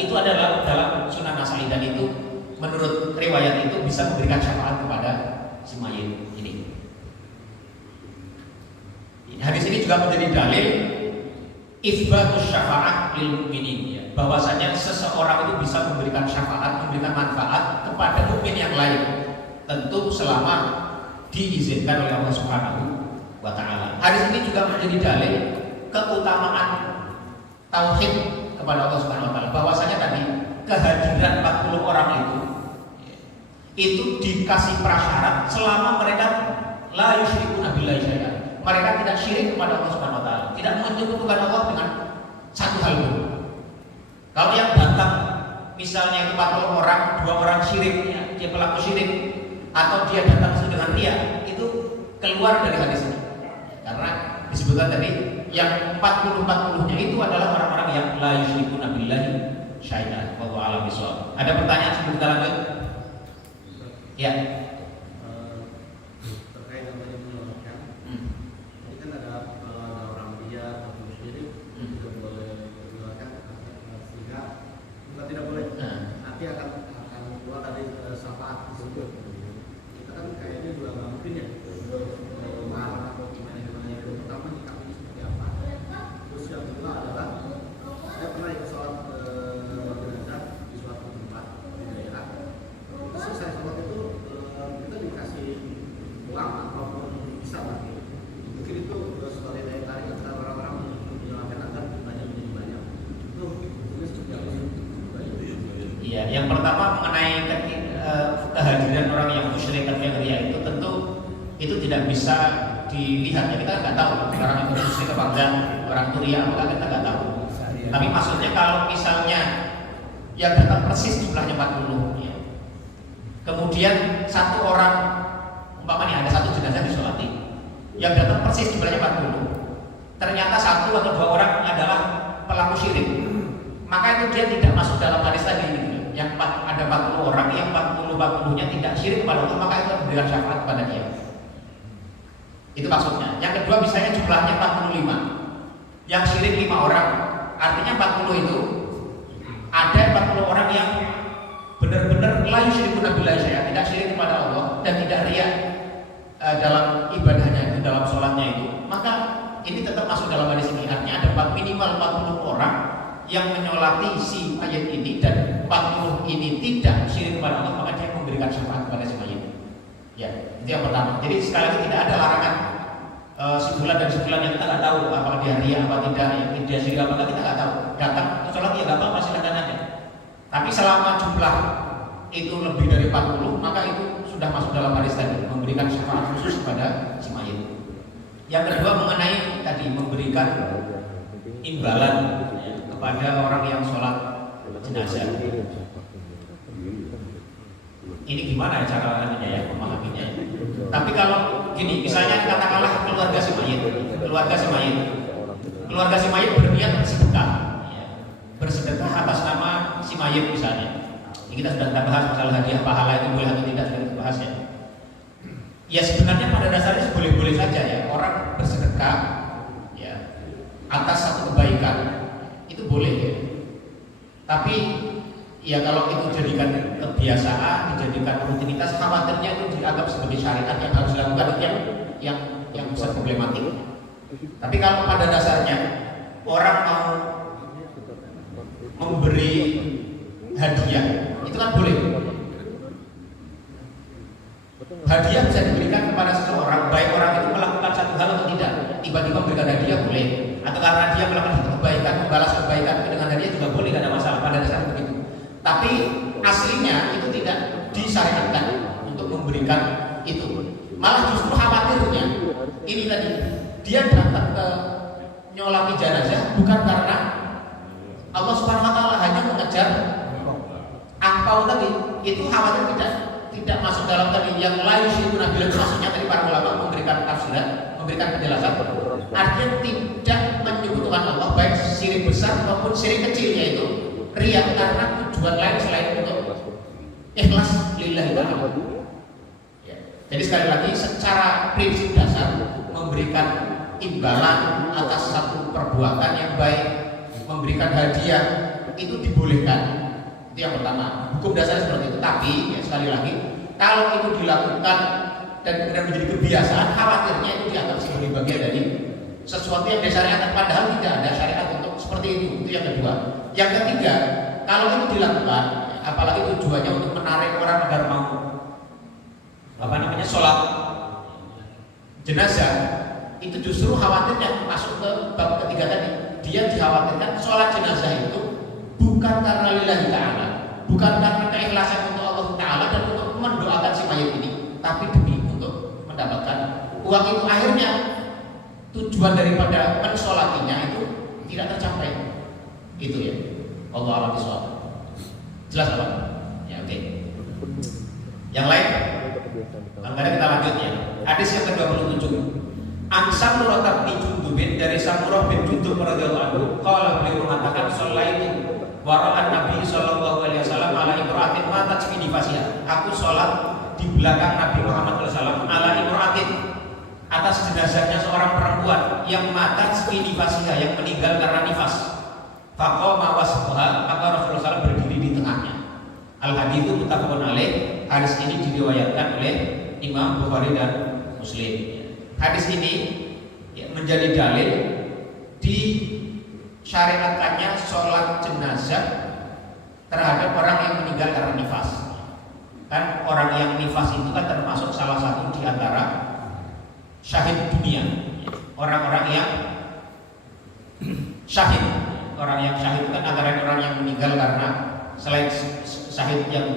itu adalah dalam Sunan Nasa'i, dan itu menurut riwayat itu bisa memberikan syafaat kepada si mayit ini. Hadis ini juga menjadi dalil itsbatus syafa'ah lil mukminin ya, bahwasanya seseorang itu bisa memberikan syafaat, memberikan manfaat kepada mukmin yang lain, tentu selama diizinkan oleh Allah Subhanahu wa taala. Hadis ini juga menjadi dalil keutamaan tauhid kepada Allah Subhanahu wa taala, bahwasanya tadi kehadiran 40 orang itu dikasih prasyarat selama mereka la yusyrikuna billahi syai'an. Mereka tidak syirik kepada Allah Subhanahu wa taala, tidak menyekutukan Allah dengan satu hal pun. Kalau yang datang misalnya itu 40 orang, 2 orang syirik, ya, dia pelaku syirik, atau dia datang dengan riya, itu keluar dari hadis ini. Karena disebutkan tadi yang 40-40-nya itu adalah orang-orang yang la yusyrikuna billahi syai'an. Wallahu a'lam bishawab. Ada pertanyaan sebelum kita lanjut? Ya. Terkait dengan yang menyolotkan, ini kan ada orang dia atau syirik tidak boleh menyolotkan, sehingga bukan tidak boleh, nanti akan keluar dari syafaat tersebut. Kita kan kayaknya juga nggak mungkin ya marah atau gimana. Yang pertama nyikapi seperti apa. Terus yang kedua adalah saya pernah ikut sholat jenazah di suatu Yang pertama mengenai kehadiran orang yang musyrik atau yang riya itu tentu itu tidak bisa dilihat, ya kita nggak tahu orang itu musyrik apa enggak, orang itu riya apa kita nggak tahu. Tapi maksudnya kalau misalnya yang datang persis jumlahnya 40 ya. Kemudian satu orang umpamanya ada satu jenazah disolati, yang datang persis jumlahnya 40, ternyata satu atau dua orang adalah pelaku syirik, maka itu dia tidak masuk dalam hadis tadi gitu. Yang ada 40 orang, yang 40-nya tidak syirik kepada Allah, maka itu memberikan syafaat kepada dia. Itu maksudnya. Yang kedua misalnya jumlahnya 45, yang syirik 5 orang, artinya 40 itu ada 40 orang yang benar-benar la yusyriku billahi syai'an, tidak syirik kepada Allah dan tidak riya dalam ibadahnya itu, dalam sholatnya itu, maka ini tetap masuk dalam hadis ini. Artinya ada minimal 40 orang yang menyolati si mayit ini dan 40 ini tidak syirik kepada Allah, maka dia memberikan syafaat kepada si mayit. Ya, itu yang pertama. Jadi sekali lagi tidak ada larangan sebulan dan sebulan yang kita nggak tahu apakah dia riya apa tidak, yang dia syirik apa kita nggak tahu. Datang sholat ya nggak apa-apa, silakan aja. Tapi selama jumlah itu lebih dari 40, maka itu sudah masuk dalam hadis tadi, memberikan syafaat khusus kepada si mayit. Yang kedua mengenai tadi memberikan imbalan kepada orang yang sholat jenazah. Ini gimana cara memahaminya? Tapi kalau gini, misalnya katakanlah keluarga si mayit berniat bersedekah atas nama si mayit misalnya. Ini kita sudah bahas masalah hadiah pahala itu boleh atau tidak, sudah kita bahas ya. Ya sebenarnya pada dasarnya boleh-boleh saja ya orang bersedekah ya atas satu kebaikan itu boleh ya. Tapi ya kalau itu jadikan kebiasaan, dijadikan rutinitas, khawatirnya itu dianggap sebagai syariat yang harus dilakukan, itu yang bisa problematik. Tapi kalau pada dasarnya orang mau memberi hadiah, itu kan boleh. Hadiah bisa diberikan kepada seseorang, baik orang itu melakukan satu hal atau tidak. Tiba-tiba memberikan hadiah boleh, atau karena dia melakukan satu kebaikan, membalas kebaikan dengan hadiah juga boleh, tidak ada masalah pada dasarnya begitu. Tapi aslinya itu tidak disyariatkan untuk memberikan itu. Malah justru khawatirnya ini tadi, dia datang ke nyolati jenazah bukan karena Allah Subhanahu wa taala, hanya mengejar angpau tadi. Itu khawatir tidak masuk dalam tadi yang lain sih, nabi maksudnya tadi para ulama memberikan tafsiran, memberikan penjelasan, artinya tidak menyebutkan Allah baik syirik besar maupun syirik kecil, yaitu riya karena tujuan lain selain untuk ikhlas lillahi ta'ala. Ya. Jadi sekali lagi secara prinsip dasar memberikan imbalan atas satu perbuatan yang baik, memberikan hadiah itu dibolehkan. Itu yang pertama, hukum dasarnya seperti itu. Tapi ya sekali lagi, kalau itu dilakukan dan kemudian menjadi kebiasaan, khawatirnya itu dianggap sebagai bagian dari sesuatu yang disyariatkan, padahal tidak ada syariat untuk seperti itu. Itu yang kedua. Yang ketiga, kalau itu dilakukan, apalagi tujuannya untuk menarik orang agar mau sholat jenazah, itu justru khawatirnya masuk ke bab ketiga tadi. Dia dikhawatirkan sholat jenazah itu bukan karena lillahi ta'ala, bukan karena keikhlasan untuk Allah Ta'ala dan untuk mendoakan si mayit ini, tapi demi untuk mendapatkan uang itu. Akhirnya tujuan daripada mensolatinya itu tidak tercapai. Itu ya, Allah a'lam bishawab. Jelas apa? Ya oke. Yang lain? Angkanya kita lanjut ya. Hadis yang ke-27. An Samurah bin Jundubin, dari Samurah bin Jundub radhiyallahu anhu, qala, beliau mengatakan, shallaitu wara'an Nabi sallallahu alaihi wasallam ala imra'atin matat fi nifasiha. Aku sholat di belakang Nabi Muhammad sallallahu alaihi wasallam ala imra'atin, atas jenazahnya seorang perempuan yang matat fi nifasiha, yang meninggal karena nifas. Faqama wasfuha, maka Rasulullah SAW berdiri di tengahnya. Al-haditsu muttafaqun alaih. Hadis ini diriwayatkan oleh Imam Bukhari dan Muslim. Hadis ini menjadi dalil disyariatkannya sholat jenazah terhadap orang yang meninggal karena nifas. Kan orang yang nifas itu kan termasuk salah satu di antara syahid dunia. Orang-orang yang syahid, orang yang syahid itu kan antara orang yang meninggal karena selain syahid yang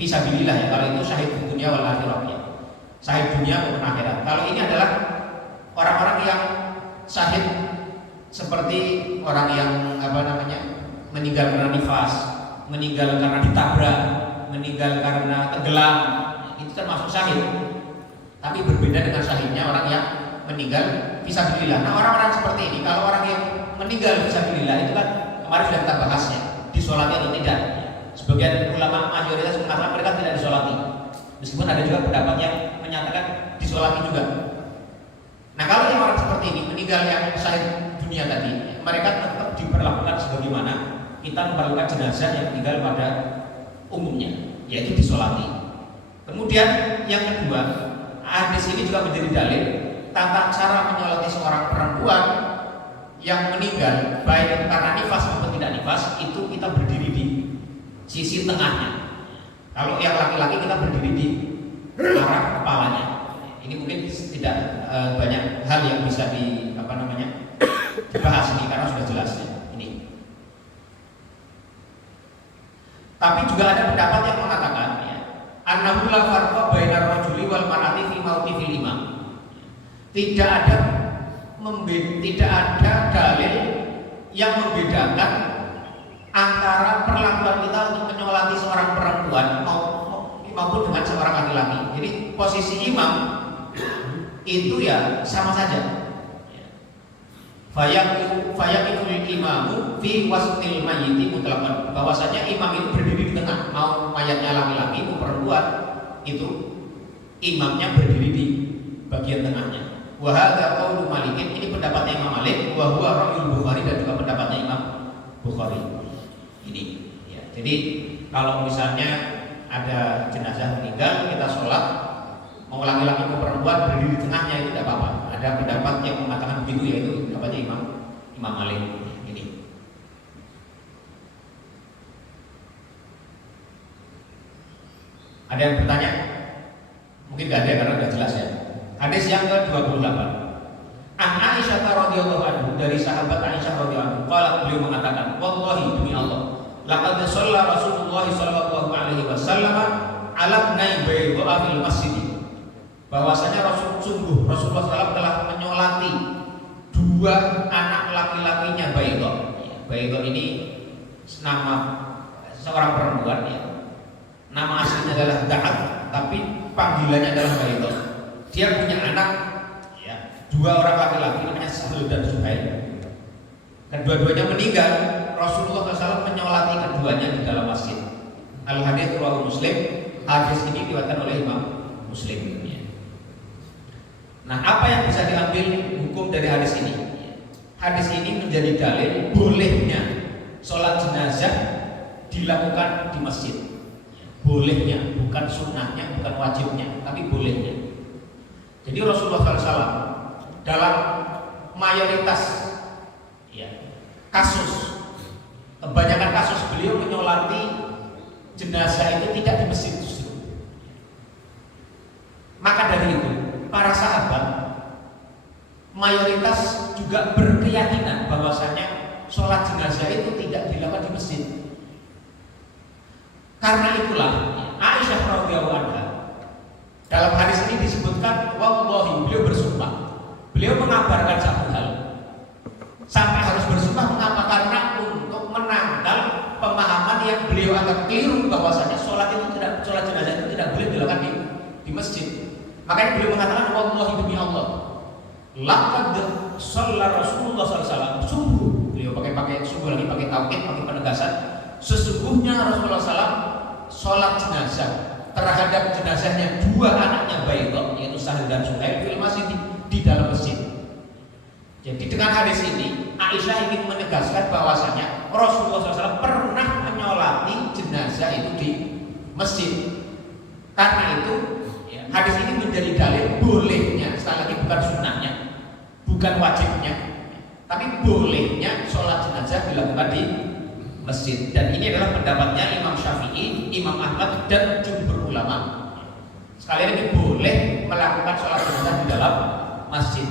fisabilillah ya. Kalau itu syahid di dunia wal akhirah ya. Syahid dunia maupun akhirat. Kalau ini adalah orang-orang yang syahid seperti orang yang meninggal karena nifas, meninggal karena ditabrak, meninggal karena tenggelam, itu termasuk syahid. Tapi berbeda dengan syahidnya orang yang meninggal fisabilillah. Nah, orang-orang seperti ini, kalau orang yang meninggal fisabilillah itu kan kemarin sudah kita bahasnya, disolati atau tidak. Sebagian ulama mayoritas mengatakan mereka tidak disolati, meskipun ada juga pendapat yang menyatakan disolati juga. Nah, kalau yang orang seperti ini meninggal yang syahid dunia tadi, mereka tetap diperlakukan sebagaimana kita memperlakukan jenazah yang meninggal pada umumnya, yaitu disolati. Kemudian yang kedua, hadis ini juga menjadi dalil tata cara menyolati seorang perempuan yang meninggal, baik karena nifas maupun tidak nifas, itu kita berdiri di sisi tengahnya. Kalau yang laki-laki kita berdiri di arah kepalanya. Ini mungkin tidak banyak hal yang bisa dibahas ini karena sudah jelas ya, ini. Tapi juga ada pendapat yang mengatakan ya, annahu la farqa bainar rajuli wal mar'ati fi mauti fil imam. Tidak ada dalil yang membedakan antara perlakuan kita untuk menyolati seorang perempuan maupun dengan seorang laki-laki. Jadi posisi imam itu ya sama saja. Fayaqiful imamu fi wastil mayyiti mutlaqan. Bahwasanya imam itu berdiri di tengah, mau mayatnya laki-laki mau perempuan, itu imamnya berdiri di bagian tengahnya. Wa hadza qaulu Malikin, ini pendapatnya Imam Malik, wa huwa ra'yul Bukhari, dan juga pendapatnya Imam Bukhari. Ini ya. Jadi kalau misalnya ada jenazah meninggal, kita sholat, mau laki-laki mau perempuan berdiri di tengahnya itu tidak apa-apa. Ada pendapat yang mengatakan begitu, yaitu pendapatnya Imam Malik. Ini. Ada yang bertanya? Mungkin tidak ada karena sudah jelas ya. Hadis yang ke-28. An Aisyah radhiyallahu anha, dari sahabat Aisyah radhiyallahu anha, qala, beliau mengatakan, wallahi demi Allah, laqad shalla Rasulullah sallallahu alaihi wasallam ala ibnai wa fil masjid. Bahwasanya Rasulullah SAW telah menyolati dua anak laki-lakinya Baidah. Baidah ini nama seorang perempuan ya. Nama aslinya adalah Da'at, tapi panggilannya adalah Baidah. Dia punya anak ya, dua orang laki-laki namanya Sahal dan Suhail. Kedua-duanya meninggal. Rasulullah SAW menyolati keduanya di dalam masjid. Al-hadits riwayat Muslim. Hadis ini diriwayatkan oleh Imam Muslim. Nah, apa yang bisa diambil hukum dari hadis ini? Hadis ini menjadi dalil bolehnya sholat jenazah dilakukan di masjid. Bolehnya, bukan sunnahnya, bukan wajibnya, tapi bolehnya. Jadi Rasulullah SAW dalam mayoritas ya, kasus, kebanyakan kasus beliau menyolati jenazah itu tidak di masjid justru. Maka dari itu para sahabat mayoritas juga berkeyakinan bahwasanya sholat jenazah itu tidak dilakukan di masjid. Karena itulah Aisyah radhiyallahu anha dalam hadis ini disebutkan wallahi, beliau bersumpah, beliau mengabarkan satu hal sampai harus bersumpah. Mengapa? Karena untuk menangkal pemahaman yang beliau anggap keliru bahwasanya sholat jenazah itu tidak boleh dilakukan di masjid. Makanya beliau mengatakan wallahi demi Allah, laqad shalla Rasulullah SAW. Sungguh, beliau pakai sungguh lagi, pakai taukid, pakai penegasan. Sesungguhnya Rasulullah SAW sholat jenazah terhadap jenazahnya dua anaknya Baidah, yaitu Sahal dan Suhail, fil masjid, di dalam masjid. Jadi dengan hadis ini Aisyah ingin menegaskan bahwasanya Rasulullah SAW pernah menyolati jenazah itu di masjid. Karena itu hadis ini menjadi dalil bolehnya, sekali lagi bukan sunnahnya, bukan wajibnya, tapi bolehnya sholat jenazah dilakukan di masjid. Dan ini adalah pendapatnya Imam Syafi'i, Imam Ahmad, dan jumhur ulama. Sekali lagi boleh melakukan sholat jenazah di dalam masjid.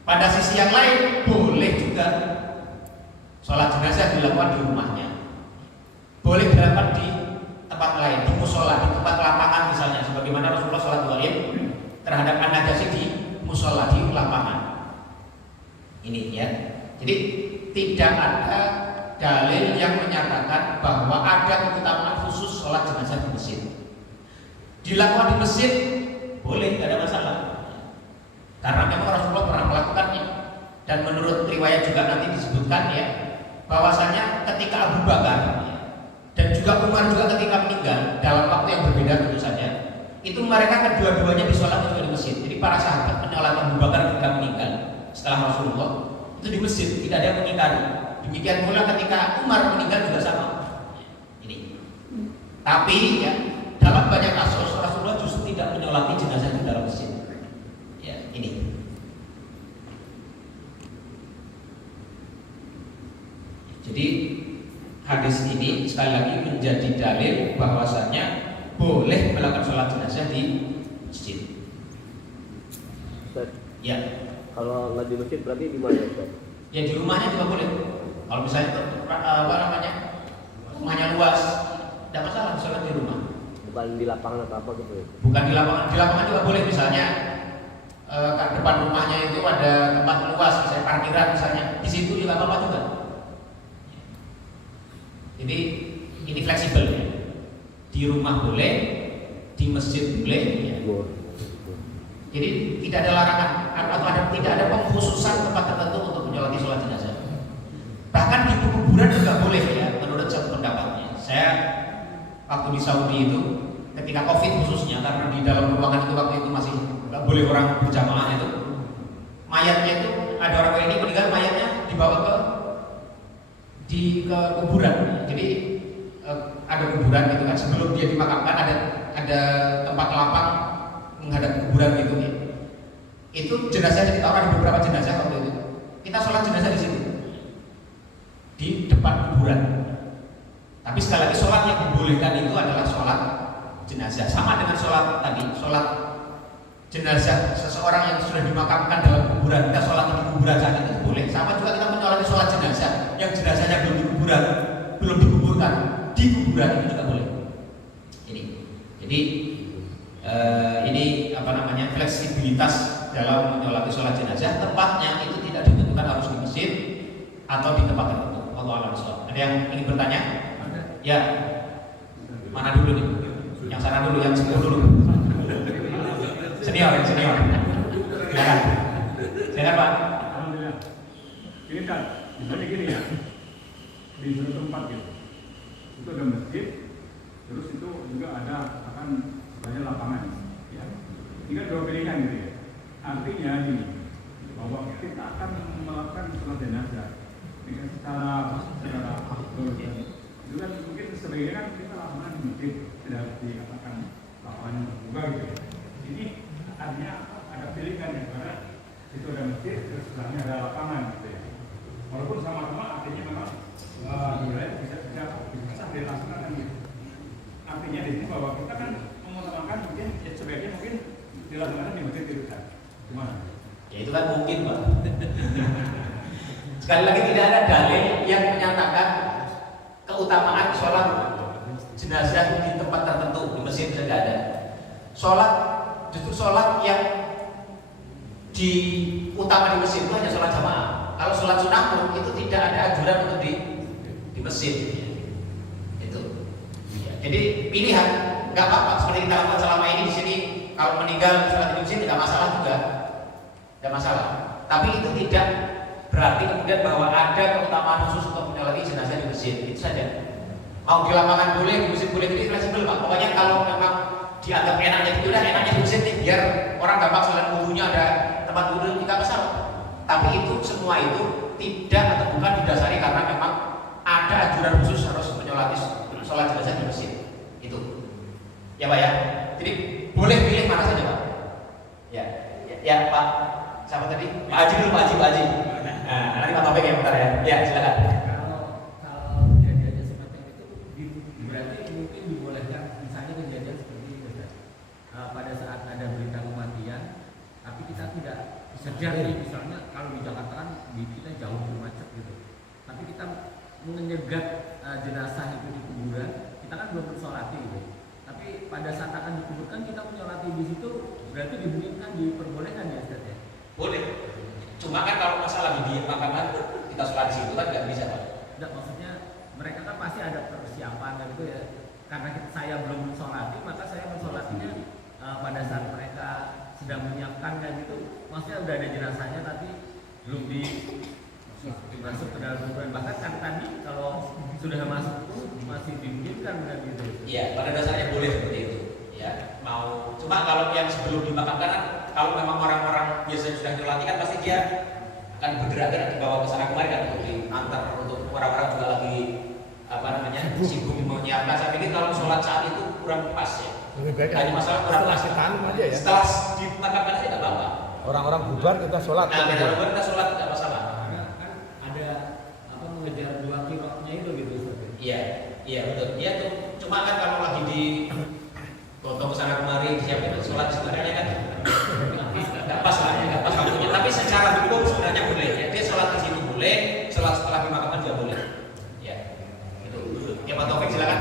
Pada sisi yang lain boleh juga sholat jenazah dilakukan di rumahnya, boleh dilakukan di tempat lain, di musola, di tempat lapangan misalnya, sebagaimana Rasulullah SAW terhadap an-najasyi di musola, di lapangan. Ini ya. Jadi tidak ada dalil yang menyatakan bahwa ada keutamaan khusus sholat jenazah di masjid. Dilakukan di masjid boleh, tidak ada masalah. Karena memang Rasulullah pernah melakukannya. Dan menurut riwayat juga nanti disebutkan ya, bahwasanya ketika Abu Bakar dan juga Umar juga ketika meninggal dalam waktu yang berbeda tentu saja, itu mereka kedua-duanya disolatkan juga di masjid. Jadi para sahabat menyolatkan Abu Bakar ketika meninggal setelah Rasulullah itu di masjid, tidak ada yang mengingkari. Demikian pula ketika Umar meninggal juga sama. Ini. Tapi ya, dalam banyak kasus Rasulullah justru tidak menyolati jenazah di dalam masjid. Ya, ini. Jadi hadis ini sekali lagi menjadi dalil bahwasanya boleh melakukan sholat jenazah di masjid. Ustaz, Ya. kalau nggak di masjid berarti di mana, Ustaz? Ya di rumahnya juga boleh. Kalau misalnya rumahnya luas, tidak masalah sholat di rumah. Bukan di lapangan atau apa gitu ya? Bukan di lapangan juga boleh. Misalnya depan rumahnya itu ada tempat luas, misalnya parkiran misalnya, di situ juga apa-apa juga. Jadi ini fleksibel ya. Di rumah boleh, di masjid boleh. Ya. Jadi tidak ada larangan atau tidak ada pengkhususan tempat tertentu untuk menyolati sholat jenazah. Bahkan di kuburan juga boleh ya, menurut satu pendapatnya. Saya waktu di Saudi itu, ketika COVID khususnya, karena di dalam ruangan itu waktu itu masih nggak boleh orang berjamaah itu, mayatnya itu ada orang ini meninggal, mayatnya dibawa ke kuburan. Jadi ada kuburan gitu kan, sebelum dia dimakamkan ada tempat lapang menghadap kuburan gitu ya. Itu jenazahnya ditaruh, ada beberapa jenazah waktu itu. Kita sholat jenazah di situ, di depan kuburan. Tapi sekali lagi sholat yang dibolehkan itu adalah sholat jenazah, sama dengan sholat tadi, sholat jenazah seseorang yang sudah dimakamkan dalam kuburan. Kita sholat di kuburan saat itu boleh. Sama juga kita menyolati sholat jenazah yang jenazahnya belum di kuburan, belum dikuburkan, di kuburan itu juga boleh. Ini, jadi ini apa namanya, fleksibilitas dalam menyolati sholat jenazah. Tempatnya itu tidak ditentukan harus di masjid atau di tempat tertentu. Wallahu a'lam bishawab. Ada yang ingin bertanya? Ya, mana dulu nih? Yang sana dulu, yang sebelah dulu. Senior. Silakan. Silakan Pak. Alhamdulillah. Ini kan, misalnya gini ya, di suatu tempat gitu, itu ada masjid, terus itu juga ada akan banyak lapangan, ya. Ini kan dua pilihan gitu ya. Artinya gini, bahwa kita akan melakukan sholat jenazah dengan secara itu kan mungkin sebagian kan kita lapangan di masjid, tidak dikatakan lapangan terbuka gitu ya. Ini artinya ada pilihan ya, karena itu ada masjid, terus sebelahnya ada lapangan gitu ya. Walaupun sama-sama artinya memang bisa dilaksanakan gitu. Artinya di sini bahwa kita kan mengutamakan mungkin sebaiknya mungkin dilaksanakan di masjid itu kan. Gimana? Ya itu kan mungkin Pak. Sekali lagi tidak ada dalil yang menyatakan keutamaan sholat jenazah di tempat tertentu, di masjid tidak ada. Justru sholat yang utama di masjid itu hanya sholat jamaah. Kalau sholat sunnah pun itu tidak ada anjuran untuk di masjid. Itu. Ya, jadi pilihan, nggak apa-apa. Seperti kita lakukan selama ini di sini, kalau meninggal sholat di masjid tidak masalah juga, tidak masalah. Tapi itu tidak berarti kemudian bahwa ada keutamaan khusus untuk menyolati jenazah di masjid. Itu saja. Mau di lapangan boleh, di masjid boleh, jadi fleksibel Pak. Pokoknya kalau memang dianggap enaknya itu udah enaknya di masjid nih, biar orang gampang sholat wudunya ada tempat wudu, tidak masalah. Tapi itu semua itu tidak atau bukan didasari karena memang ada anjuran khusus harus menyolati sholat jenazah di masjid. Itu ya Pak ya. Jadi boleh pilih mana saja Pak. Ya Pak. Siapa tadi? Pak Haji dulu, Pak Haji. Nah, nanti Pak Taufik ya bentar ya. Ya silakan. Kalau kejadian semacam itu berarti mungkin dibolehkan, misalnya kejadian seperti ini pada saat ada berita kematian, tapi kita tidak sejar nih, misalnya kalau di Jakarta kan kita jauh lebih macet gitu, tapi kita menyegat jenazah itu di kuburan, kita kan belum mensolati gitu. berarti dimungkinkan, diperbolehkan ya Ustaz ya? Boleh. Cuma kan kalau masalah di makaman kita sholat di situ kan nggak bisa Pak. Enggak, maksudnya mereka kan pasti ada persiapan dan itu ya. Karena saya belum mensolati, maka saya mensolatinya pada saat mereka sedang menyiapkan dan gitu. Maksudnya udah ada jenazahnya tapi belum masuk ke dalam kuburan. Bahkan kan tadi kalau sudah masuk pun masih dimungkinkan kan gitu. Iya, pada dasarnya boleh seperti itu. Ya, mau. Cuma kalau yang sebelum dimakamkan kan, kalau memang orang-orang biasanya sudah nyolati kan pasti dia akan bergerak kan dibawa ke sana kemari kan untuk diantar, untuk orang-orang juga lagi sibuk menyiapkan. Saya pikir kalau sholat saat itu kurang pas ya. Lebih baik Tadi masalah kurang pas. aja ya. Setelah dimakamkan aja nggak apa-apa. Orang-orang bubar kita sholat. Nah, kalau kita sholat nggak masalah. Karena kan ada mengejar 2 kirotnya itu gitu Ustaz. Iya betul. Iya tuh. Cuma kan kalau lagi di potong sana kemari disiapin sholat sebenarnya kan nggak pas lah, nggak pas waktunya. Tapi secara hukum sebenarnya boleh. Ya. Dia sholat di situ boleh, sholat setelah dimakamkan juga boleh. Ya, itu. Ya Pak Taufik silakan.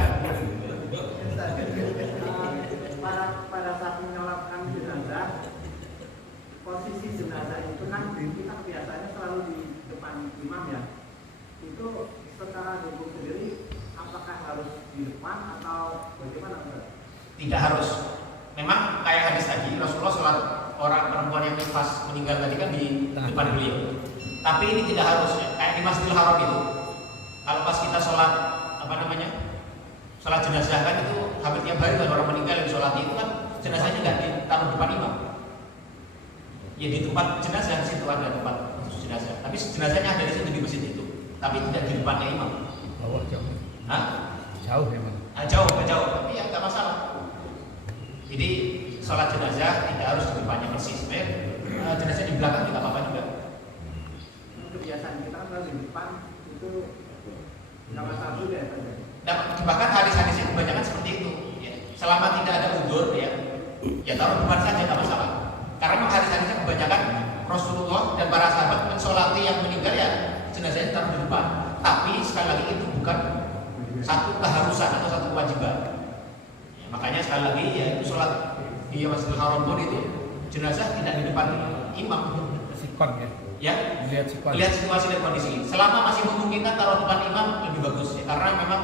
Pada saat menyolatkan jenazah, posisi jenazah itu kan kita biasanya selalu di depan imam ya. Itu secara hukum sendiri apakah harus di depan atau bagaimana Ustaz? Tidak harus. Memang kayak hadis tadi Rasulullah sholat orang perempuan yang nifas meninggal tadi kan di depan beliau. Tapi ini tidak harus ya. Kayak di Masjidil Haram itu. Kalau pas kita sholat sholat jenazah kan itu hampir tiap hari kan orang meninggal yang sholat itu kan jenazahnya nggak ditaruh depan imam. Ya di tempat jenazah di situ ada tempat khusus jenazah. Tapi jenazahnya ada di situ di masjid itu. Tapi tidak di depannya imam. Bawah jauh. Hah? Jauh memang. Jauh, tapi ya nggak masalah. Jadi sholat jenazah tidak harus di depannya persis. Jenazah di belakang juga apa-apa juga. Kebiasaan kita kan di depan itu nggak masalah juga ya. Dan bahkan hadis-hadisnya kebanyakan seperti itu. Ya. Selama tidak ada udzur ya taruh depan saja nggak masalah. Karena memang hadis-hadisnya kebanyakan Rasulullah dan para sahabat mensolati yang meninggal ya jenazahnya taruh di depan. Tapi sekali lagi itu bukan satu keharusan atau satu kewajiban. Ya, makanya sekali lagi ya itu sholat di Masjidil Haram pun itu jenazah tidak di depan imam. Sikon ya. Ya, lihat situasi dan kondisi. Selama masih memungkinkan taruh depan imam lebih bagus ya, karena memang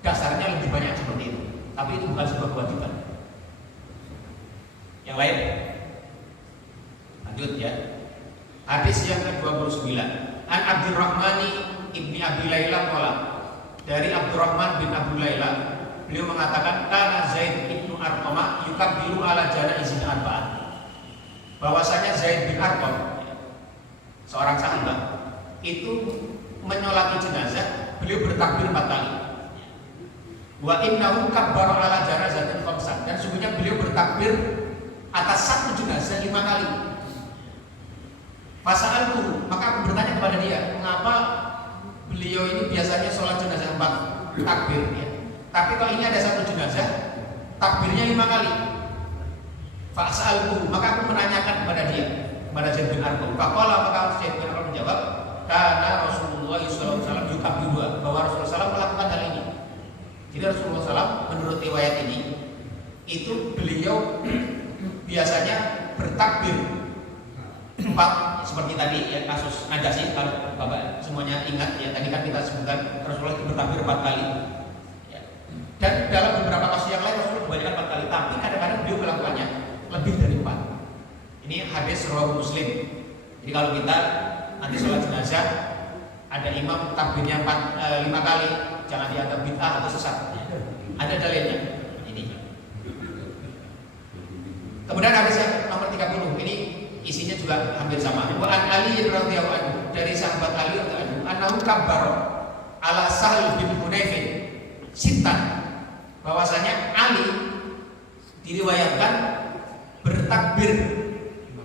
dasarnya lebih banyak seperti itu. Tapi itu bukan sebuah kewajiban. Yang lain, lanjut ya. Hadis yang ke-29. An Abdurrahmani ibni Abi Laila qala. Dari Abdurrahman bin Abu Laila, beliau mengatakan kana Zaid ibnu Arqamah yukabbiru ala janaizin arba'an. Bahwasanya Zaid bin Arqam seorang sahabat itu menyolati jenazah, beliau bertakbir 4 kali. Wa innahu kabbara ala janazatin khamsan, dan sungguhnya beliau bertakbir atas satu jenazah 5 kali. Fasa'altuhu, maka aku bertanya kepada dia, mengapa beliau ini biasanya sholat jenazah 4 takbir ya. Tapi kalau ini ada satu jenazah takbirnya 5 kali. Fasa'altuhu, maka aku menanyakan kepada dia, kepada Zaid bin Arqam. Faqala, maka Zaid bin Arqam menjawab, karena Rasulullah SAW yukabbiru, bahwa Rasulullah SAW melakukan hal ini. Jadi Rasulullah SAW menurut riwayat ini itu beliau biasanya bertakbir 4, seperti tadi ya kasus Najasyi, kalau Bapak semuanya ingat ya, tadi kan kita sebutkan Rasulullah itu bertakbir 4 kali ya. Dan dalam beberapa kasus yang lain Rasulullah kebanyakan 4 kali, tapi kadang-kadang beliau melakukannya lebih dari 4. Ini hadis riwayat Muslim. Jadi kalau kita nanti sholat jenazah ada imam takbirnya 5 kali, jangan dianggap bid'ah atau sesat. Ada dalilnya. Ini. Kemudian hadis yang nomor 30 ini isinya juga hampir sama. Wa an Ali radhiyallahu anhu, dari sahabat Ali radhiyallahu anhu, annahu kabbara ala Sahl bin Hunayf sitan, bahwasanya Ali diriwayatkan bertakbir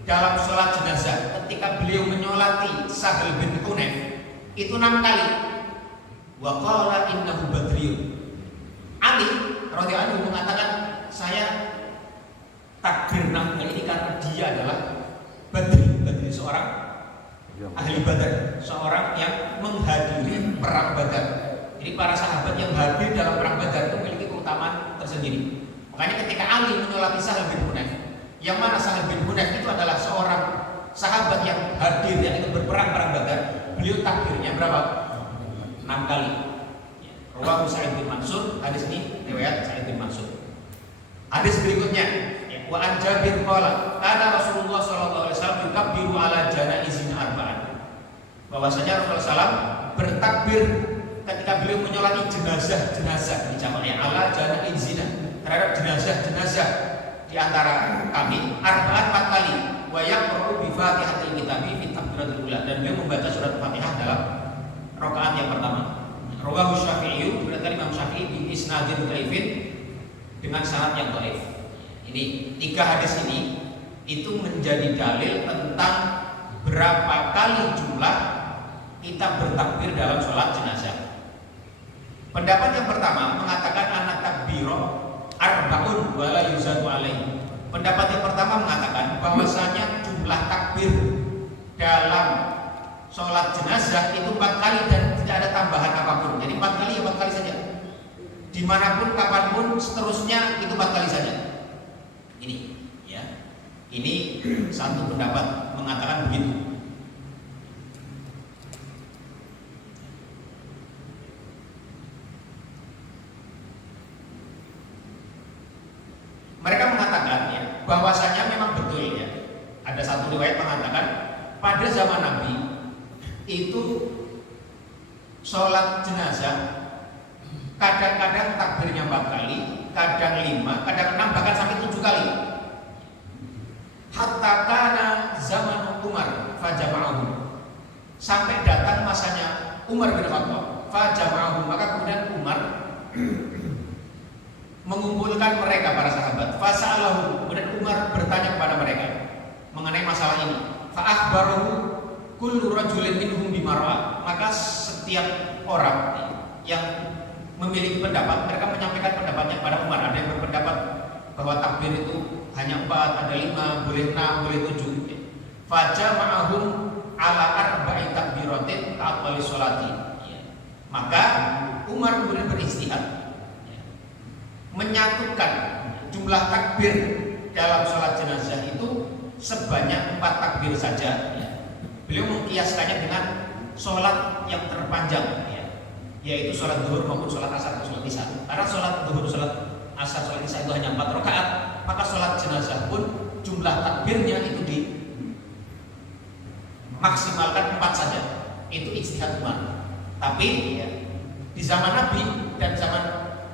dalam sholat jenazah ketika beliau menyolati Sahl bin Hunayf itu 6 kali. Wa qala innahu badriyun. Ali radhiyallahu anhu mengatakan, saya takbir 6 kali ini karena dia adalah Badri seorang ahli Badar, seorang yang menghadiri perang Badar. Jadi para sahabat yang hadir dalam perang Badar itu memiliki keutamaan tersendiri. Makanya ketika Ali menyolati Sahl bin Hunayf Yang mana Sahal bin Hunayf itu adalah seorang sahabat yang hadir yang ikut berperang perang Badar. Beliau takbirnya berapa? 6 kali. Rawahu Sa'id bin Mansur. Hadis ini riwayat Sa'id bin Mansur. Hadis berikutnya, wa an Jabir qala kana Rasulullah sallallahu alaihi wasallam yukabbiru ala janaizin arba'an. Bahwasanya Rasulullah SAW bertakbir ketika beliau menyolati jenazah-jenazah di jamaknya ala janaizin terhadap jenazah-jenazah di antara kami arba'an 4 kali. Wa yaqra'u bi Fatihatil Kitabi fi takbiratul ula, dan beliau membaca surat Fatihah dalam rakaat yang pertama. Rawahu Syafi'i, berkata Imam Syafi'i bi isnadin dhaifin, dengan sanad yang dhaif. Ini 3 hadis ini itu menjadi dalil tentang berapa kali jumlah kita bertakbir dalam sholat jenazah. Pendapat yang pertama mengatakan anak takbiro arba'un wala yuzadu alaihi. Pendapat yang pertama mengatakan bahwasanya jumlah takbir dalam sholat jenazah itu 4 kali dan tidak ada tambahan apapun. Jadi 4 kali ya 4 kali saja. Dimanapun, kapanpun, seterusnya itu 4 kali saja. Ini, ya, ini satu pendapat mengatakan begitu. Mereka mengatakan ya, bahwasanya memang betul ya. Ada satu riwayat mengatakan pada zaman Nabi itu sholat jenazah kadang-kadang takbirnya 4 kali, kadang 5, kadang 6, bahkan sampai 7 kali. Hatta kana zaman Umar fajama'ahum, sampai datang masanya Umar bin Khattab fajama'ahum, maka kemudian Umar mengumpulkan mereka para sahabat. Fasa'alahu, kemudian Umar bertanya kepada mereka mengenai masalah ini. Fa'akhbarahu kullu rajulin minhum bima ra'a, maka setiap orang yang memiliki pendapat, mereka menyampaikan pendapatnya kepada Umar. Ada yang berpendapat bahwa takbir itu hanya 4, ada 5, boleh 6, boleh 7. Fajama'ahum ala arba'i takbiratin ka'atwali sholati. Maka Umar kemudian beristihad menyatukan jumlah takbir dalam sholat jenazah itu sebanyak 4 takbir saja. Beliau mengkiaskannya dengan sholat yang terpanjang, yaitu sholat zuhur maupun sholat asar atau sholat isya. Karena sholat zuhur, sholat asar, sholat isya itu hanya 4 rakaat, maka sholat jenazah pun jumlah takbirnya itu dimaksimalkan 4 saja. Itu ijtihad Umar. Tapi ya, di zaman Nabi dan zaman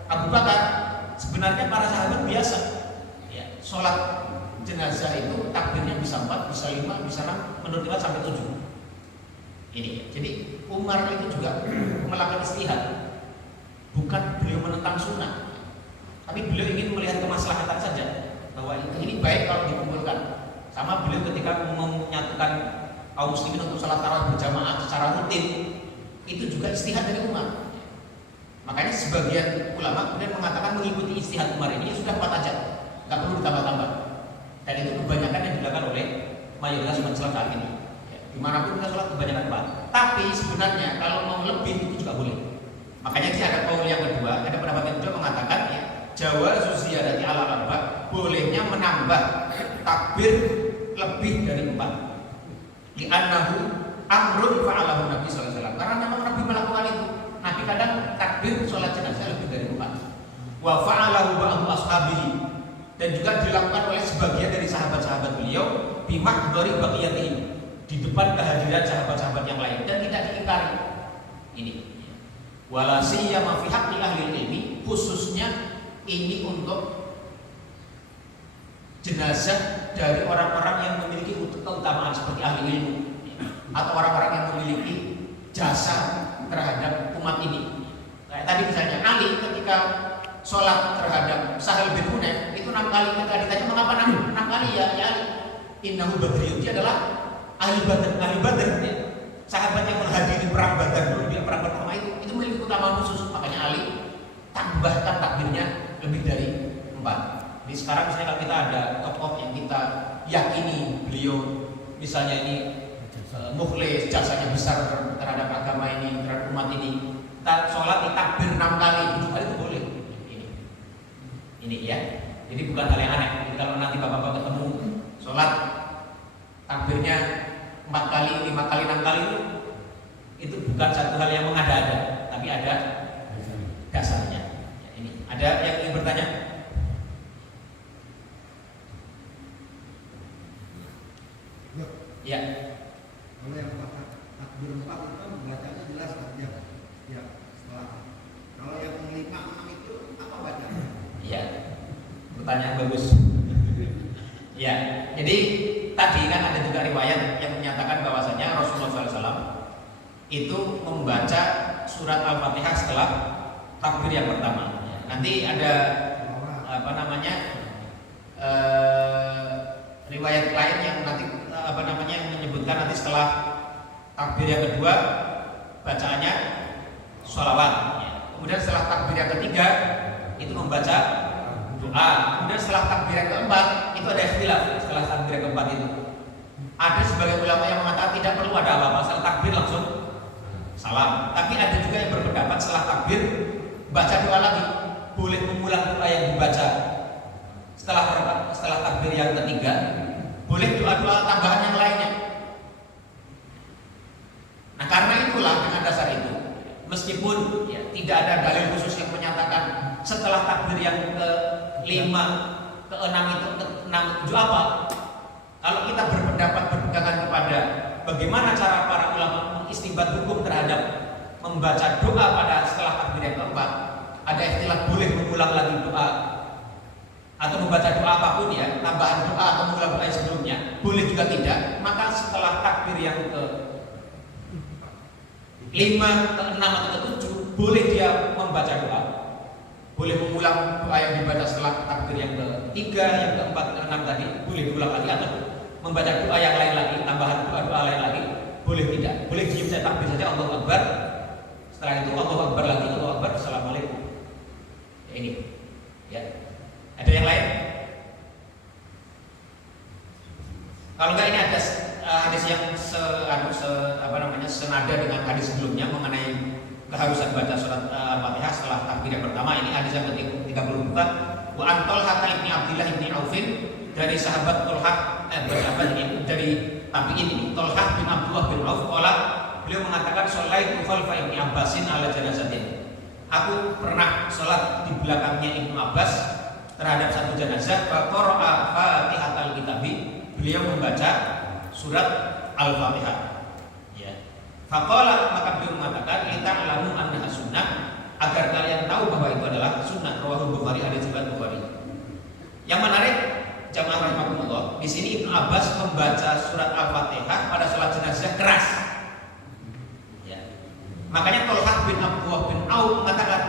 Abu Bakar sebenarnya para sahabat biasa ya, sholat jenazah itu takbirnya bisa 4, bisa 5, bisa 6, menurut kita sampai 7. Ini, jadi Umar itu juga melakukan istihad, bukan beliau menentang sunnah, tapi beliau ingin melihat kemaslahatan saja bahwa ini baik kalau dikumpulkan. Sama beliau ketika menyatukan kaum muslimin untuk salat tarawih berjamaah secara rutin, itu juga istihad dari Umar. Makanya sebagian ulama kemudian mengatakan mengikuti istihad Umar ini ya sudah 4 aja, nggak perlu ditambah-tambah. Dan itu kebanyakan yang dilakukan oleh mayoritas umat Islam saat ini. Dimanapun kita sholat kebanyakan 4. Tapi sebenarnya kalau mau lebih itu juga boleh. Makanya sih ada kaul yang kedua, ada pendapat yang kedua mengatakan ya, jawaz ziyadati ala arba, bolehnya menambah takbir lebih dari 4. Li'annahu amrun fa'alahu Nabi sallallahu alaihi wasallam. Karena memang Nabi melakukan itu. Nabi kadang takbir sholat jenazah lebih dari 4. Wa fa'alahu ba'du ashabihi, dan juga dilakukan oleh sebagian dari sahabat-sahabat beliau bimahdhari baqiyatihim, di depan kehadiran sahabat-sahabat yang lain, dan tidak diingkari. Ini wala siyama fi haqqi ahli ilmi, khususnya ini untuk jenazah dari orang-orang yang memiliki keutamaan seperti ahli ilmu atau orang-orang yang memiliki jasa terhadap umat ini. Kayak tadi misalnya Ali ketika sholat terhadap Sahal bin Hunayf itu 6 kali. Ketika ditanya mengapa 6 kali ya Ali, innahu badriyun, dia adalah ahli Badar ya. Sahabat yang menghadiri perang Badar dulu, dia perang pertama itu memiliki keutamaan khusus. Makanya Ali tambahkan takbirnya lebih dari 4. Jadi sekarang misalnya kalau kita ada tokoh yang kita yakini beliau misalnya ini mukhlis, jasanya besar terhadap agama ini, terhadap umat ini, kita sholat di takbir 6 kali, 7 kali itu boleh. Ini ya. Jadi bukan hal yang aneh. Jadi kalau nanti bapak-bapak ketemu sholat takbirnya 4 kali, 5 kali, 6 kali itu bukan satu hal yang mengada-ada, tapi ada dasarnya. Ya, ini ada yang ingin bertanya? Ya. Kalau yang takbir 4 itu kan bacanya jelas saja. Ya, setelah. Kalau yang 5, 6 itu apa bacanya? Iya. Pertanyaan bagus. Ya, jadi tadi kan ada juga riwayat yang menyatakan bahwasanya Rasulullah SAW itu membaca surat Al-Fatihah setelah takbir yang pertama. Nanti ada apa namanya riwayat lain yang nanti apa namanya yang menyebutkan nanti setelah takbir yang kedua bacaannya sholawat. Kemudian setelah takbir yang ketiga itu membaca doa. Kemudian setelah takbir yang keempat itu ada ikhtilaf. Setelah takbir yang keempat itu ada sebagian ulama yang mengatakan tidak perlu ada apa-apa, setelah takbir langsung salam. Tapi ada juga yang berpendapat setelah takbir baca doa lagi, boleh mengulang doa yang dibaca setelah takbir yang ketiga, boleh doa-doa tambahan yang lainnya. Nah karena itulah dengan dasar itu, meskipun ya, tidak ada dalil khusus yang menyatakan setelah takbir yang ke-5, ke-6 itu, ke-6, ke-7 apa? Kalau kita berpendapat berpegangan kepada bagaimana cara para ulama mengistinbat hukum terhadap membaca doa pada setelah takbir yang keempat, ada istilah boleh mengulang lagi doa atau membaca doa apapun ya, tambahan doa atau mengulang doa yang sebelumnya, boleh juga tidak. Maka setelah takbir yang ke-5, ke-6 atau ke-7 boleh dia membaca doa, boleh mengulang doa yang dibaca setelah takbir yang ke-3, yang ke-4, ke-6 tadi, boleh diulang lagi atau membaca doa yang lain lagi, tambahan doa-doa lain lagi, boleh tidak. Boleh diam saja takbir saja Allahu Akbar. Setelah itu Allahu Akbar lagi, Allahu Akbar, Assalamualaikum. Ya, ini. Ya. Ada yang lain? Kalau enggak ini ada hadis yang senada dengan hadis sebelumnya mengenai keharusan baca surat Al-Fatihah setelah takbir yang pertama. Ini hadis yang ke-34. Wa an Talha ibn Abdillah ibn Aufin, dari sahabat Talha dari tabi'in ini, Talha bin Abdullah bin Auf, beliau mengatakan sholaitu khalfa Ibnu Abbasin ala janazatin. Aku pernah sholat di belakangnya Ibnu Abbas terhadap satu jenazah. Fa qara'a Fatihatal Kitabi, beliau membaca surat Al-Fatihah. Ya. Faqala, maka beliau mengatakan lita'lamu annaha sunnah, agar kalian tahu bahwa itu adalah sunnah. Rawahu Bukhari, hadits riwayat Bukhari. Yang menarik jamaah rahimahumullah, di sini Ibnu Abbas membaca surat Al-Fatihah pada sholat jenazah keras. Ya. Makanya Talha bin Abdullah bin Auf mengatakan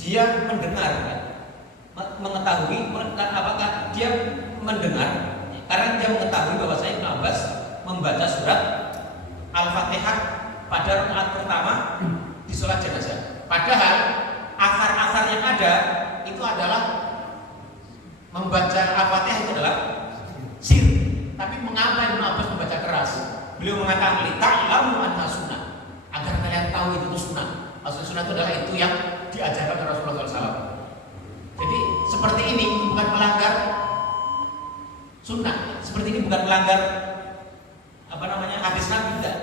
dia mendengar, ya, mengetahui apakah dia mendengar, ya, karena dia mengetahui bahwa Ibnu Abbas membaca surat Al-Fatihah pada rakaat pertama di sholat jenazah. Padahal asar-asar yang ada itu adalah membaca Al-Fatihah itu adalah sir. Tapi mengapa Ibnu Abbas membaca keras? Beliau mengatakan lita'lamu anha sunnah, agar kalian tahu itu sunnah. Maksud sunnah itu adalah itu yang diajarkan oleh Rasulullah SAW. Jadi seperti ini bukan melanggar sunnah, seperti ini bukan melanggar hadis Nabi, tidak.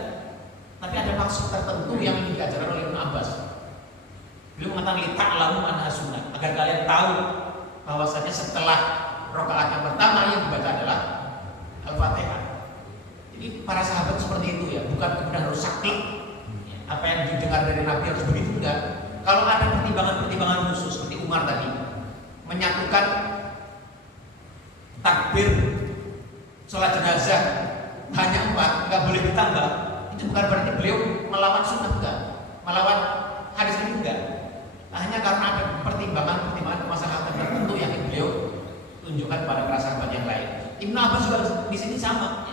Tapi ada maksud tertentu yang diajarkan oleh Ibnu Abbas. Beliau mengatakan lita'lamu anha sunnah, agar kalian tahu bahwasanya setelah rakaat yang pertama yang dibaca adalah Al-Fatihah. Jadi para sahabat seperti itu ya, bukan kemudian harus saklek apa yang didengar dari Nabi harus begitu, enggak. Kalau ada pertimbangan-pertimbangan khusus seperti Umar tadi menyatukan takbir sholat jenazah hanya 4, nggak boleh ditambah, itu bukan berarti beliau melawan sunnah, enggak, melawan hadis ini, enggak. Hanya karena ada pertimbangan kemaslahatan tertentu yang beliau tunjukkan pada para sahabat yang lain. Ibnu Abbas juga di sini sama.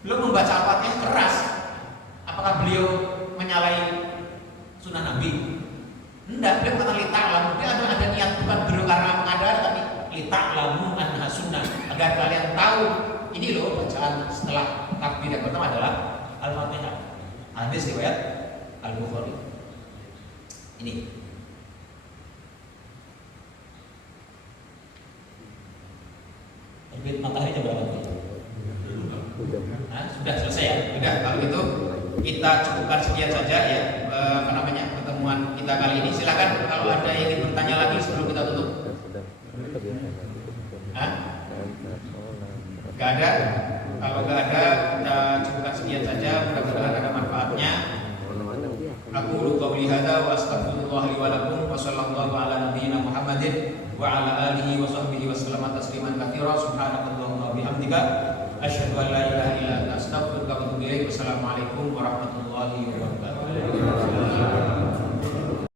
Beliau membaca Al-Fatihah keras. Apakah beliau menyalahi sunnah Nabi? Enggak, beliau kata lita'lamu. Dia ada niat, bukan beliau karena mengada, tapi lita'lamu anha sunnah, agar kalian tahu ini loh bacaan setelah takbir yang pertama adalah Al-Fatihah. Hadis riwayat Al-Bukhari. Ini. terbit matahari jam berapa? Nah, sudah selesai ya? Sudah, kalau gitu kita cukupkan sekian saja ya pertemuan kita kali ini. Silakan kalau ada yang ingin bertanya lagi sebelum kita tutup. Gak ada? Kalau gak ada, kita cukupkan sekian saja. Mudah-mudahan ada manfaatnya. Aku qawli hadza wa astaghfirullah li wa lakum wa sallallahu ala nabiyyina Muhammadin wa ala alihi wa sahbihi wa sallama tasliman katsira. Subhanakallahumma wa bihamdika asyhadu an la ilaha illa anta astaghfiruka wa atubu ilaik. Wassalamualaikum warahmatullahi wabarakatuh.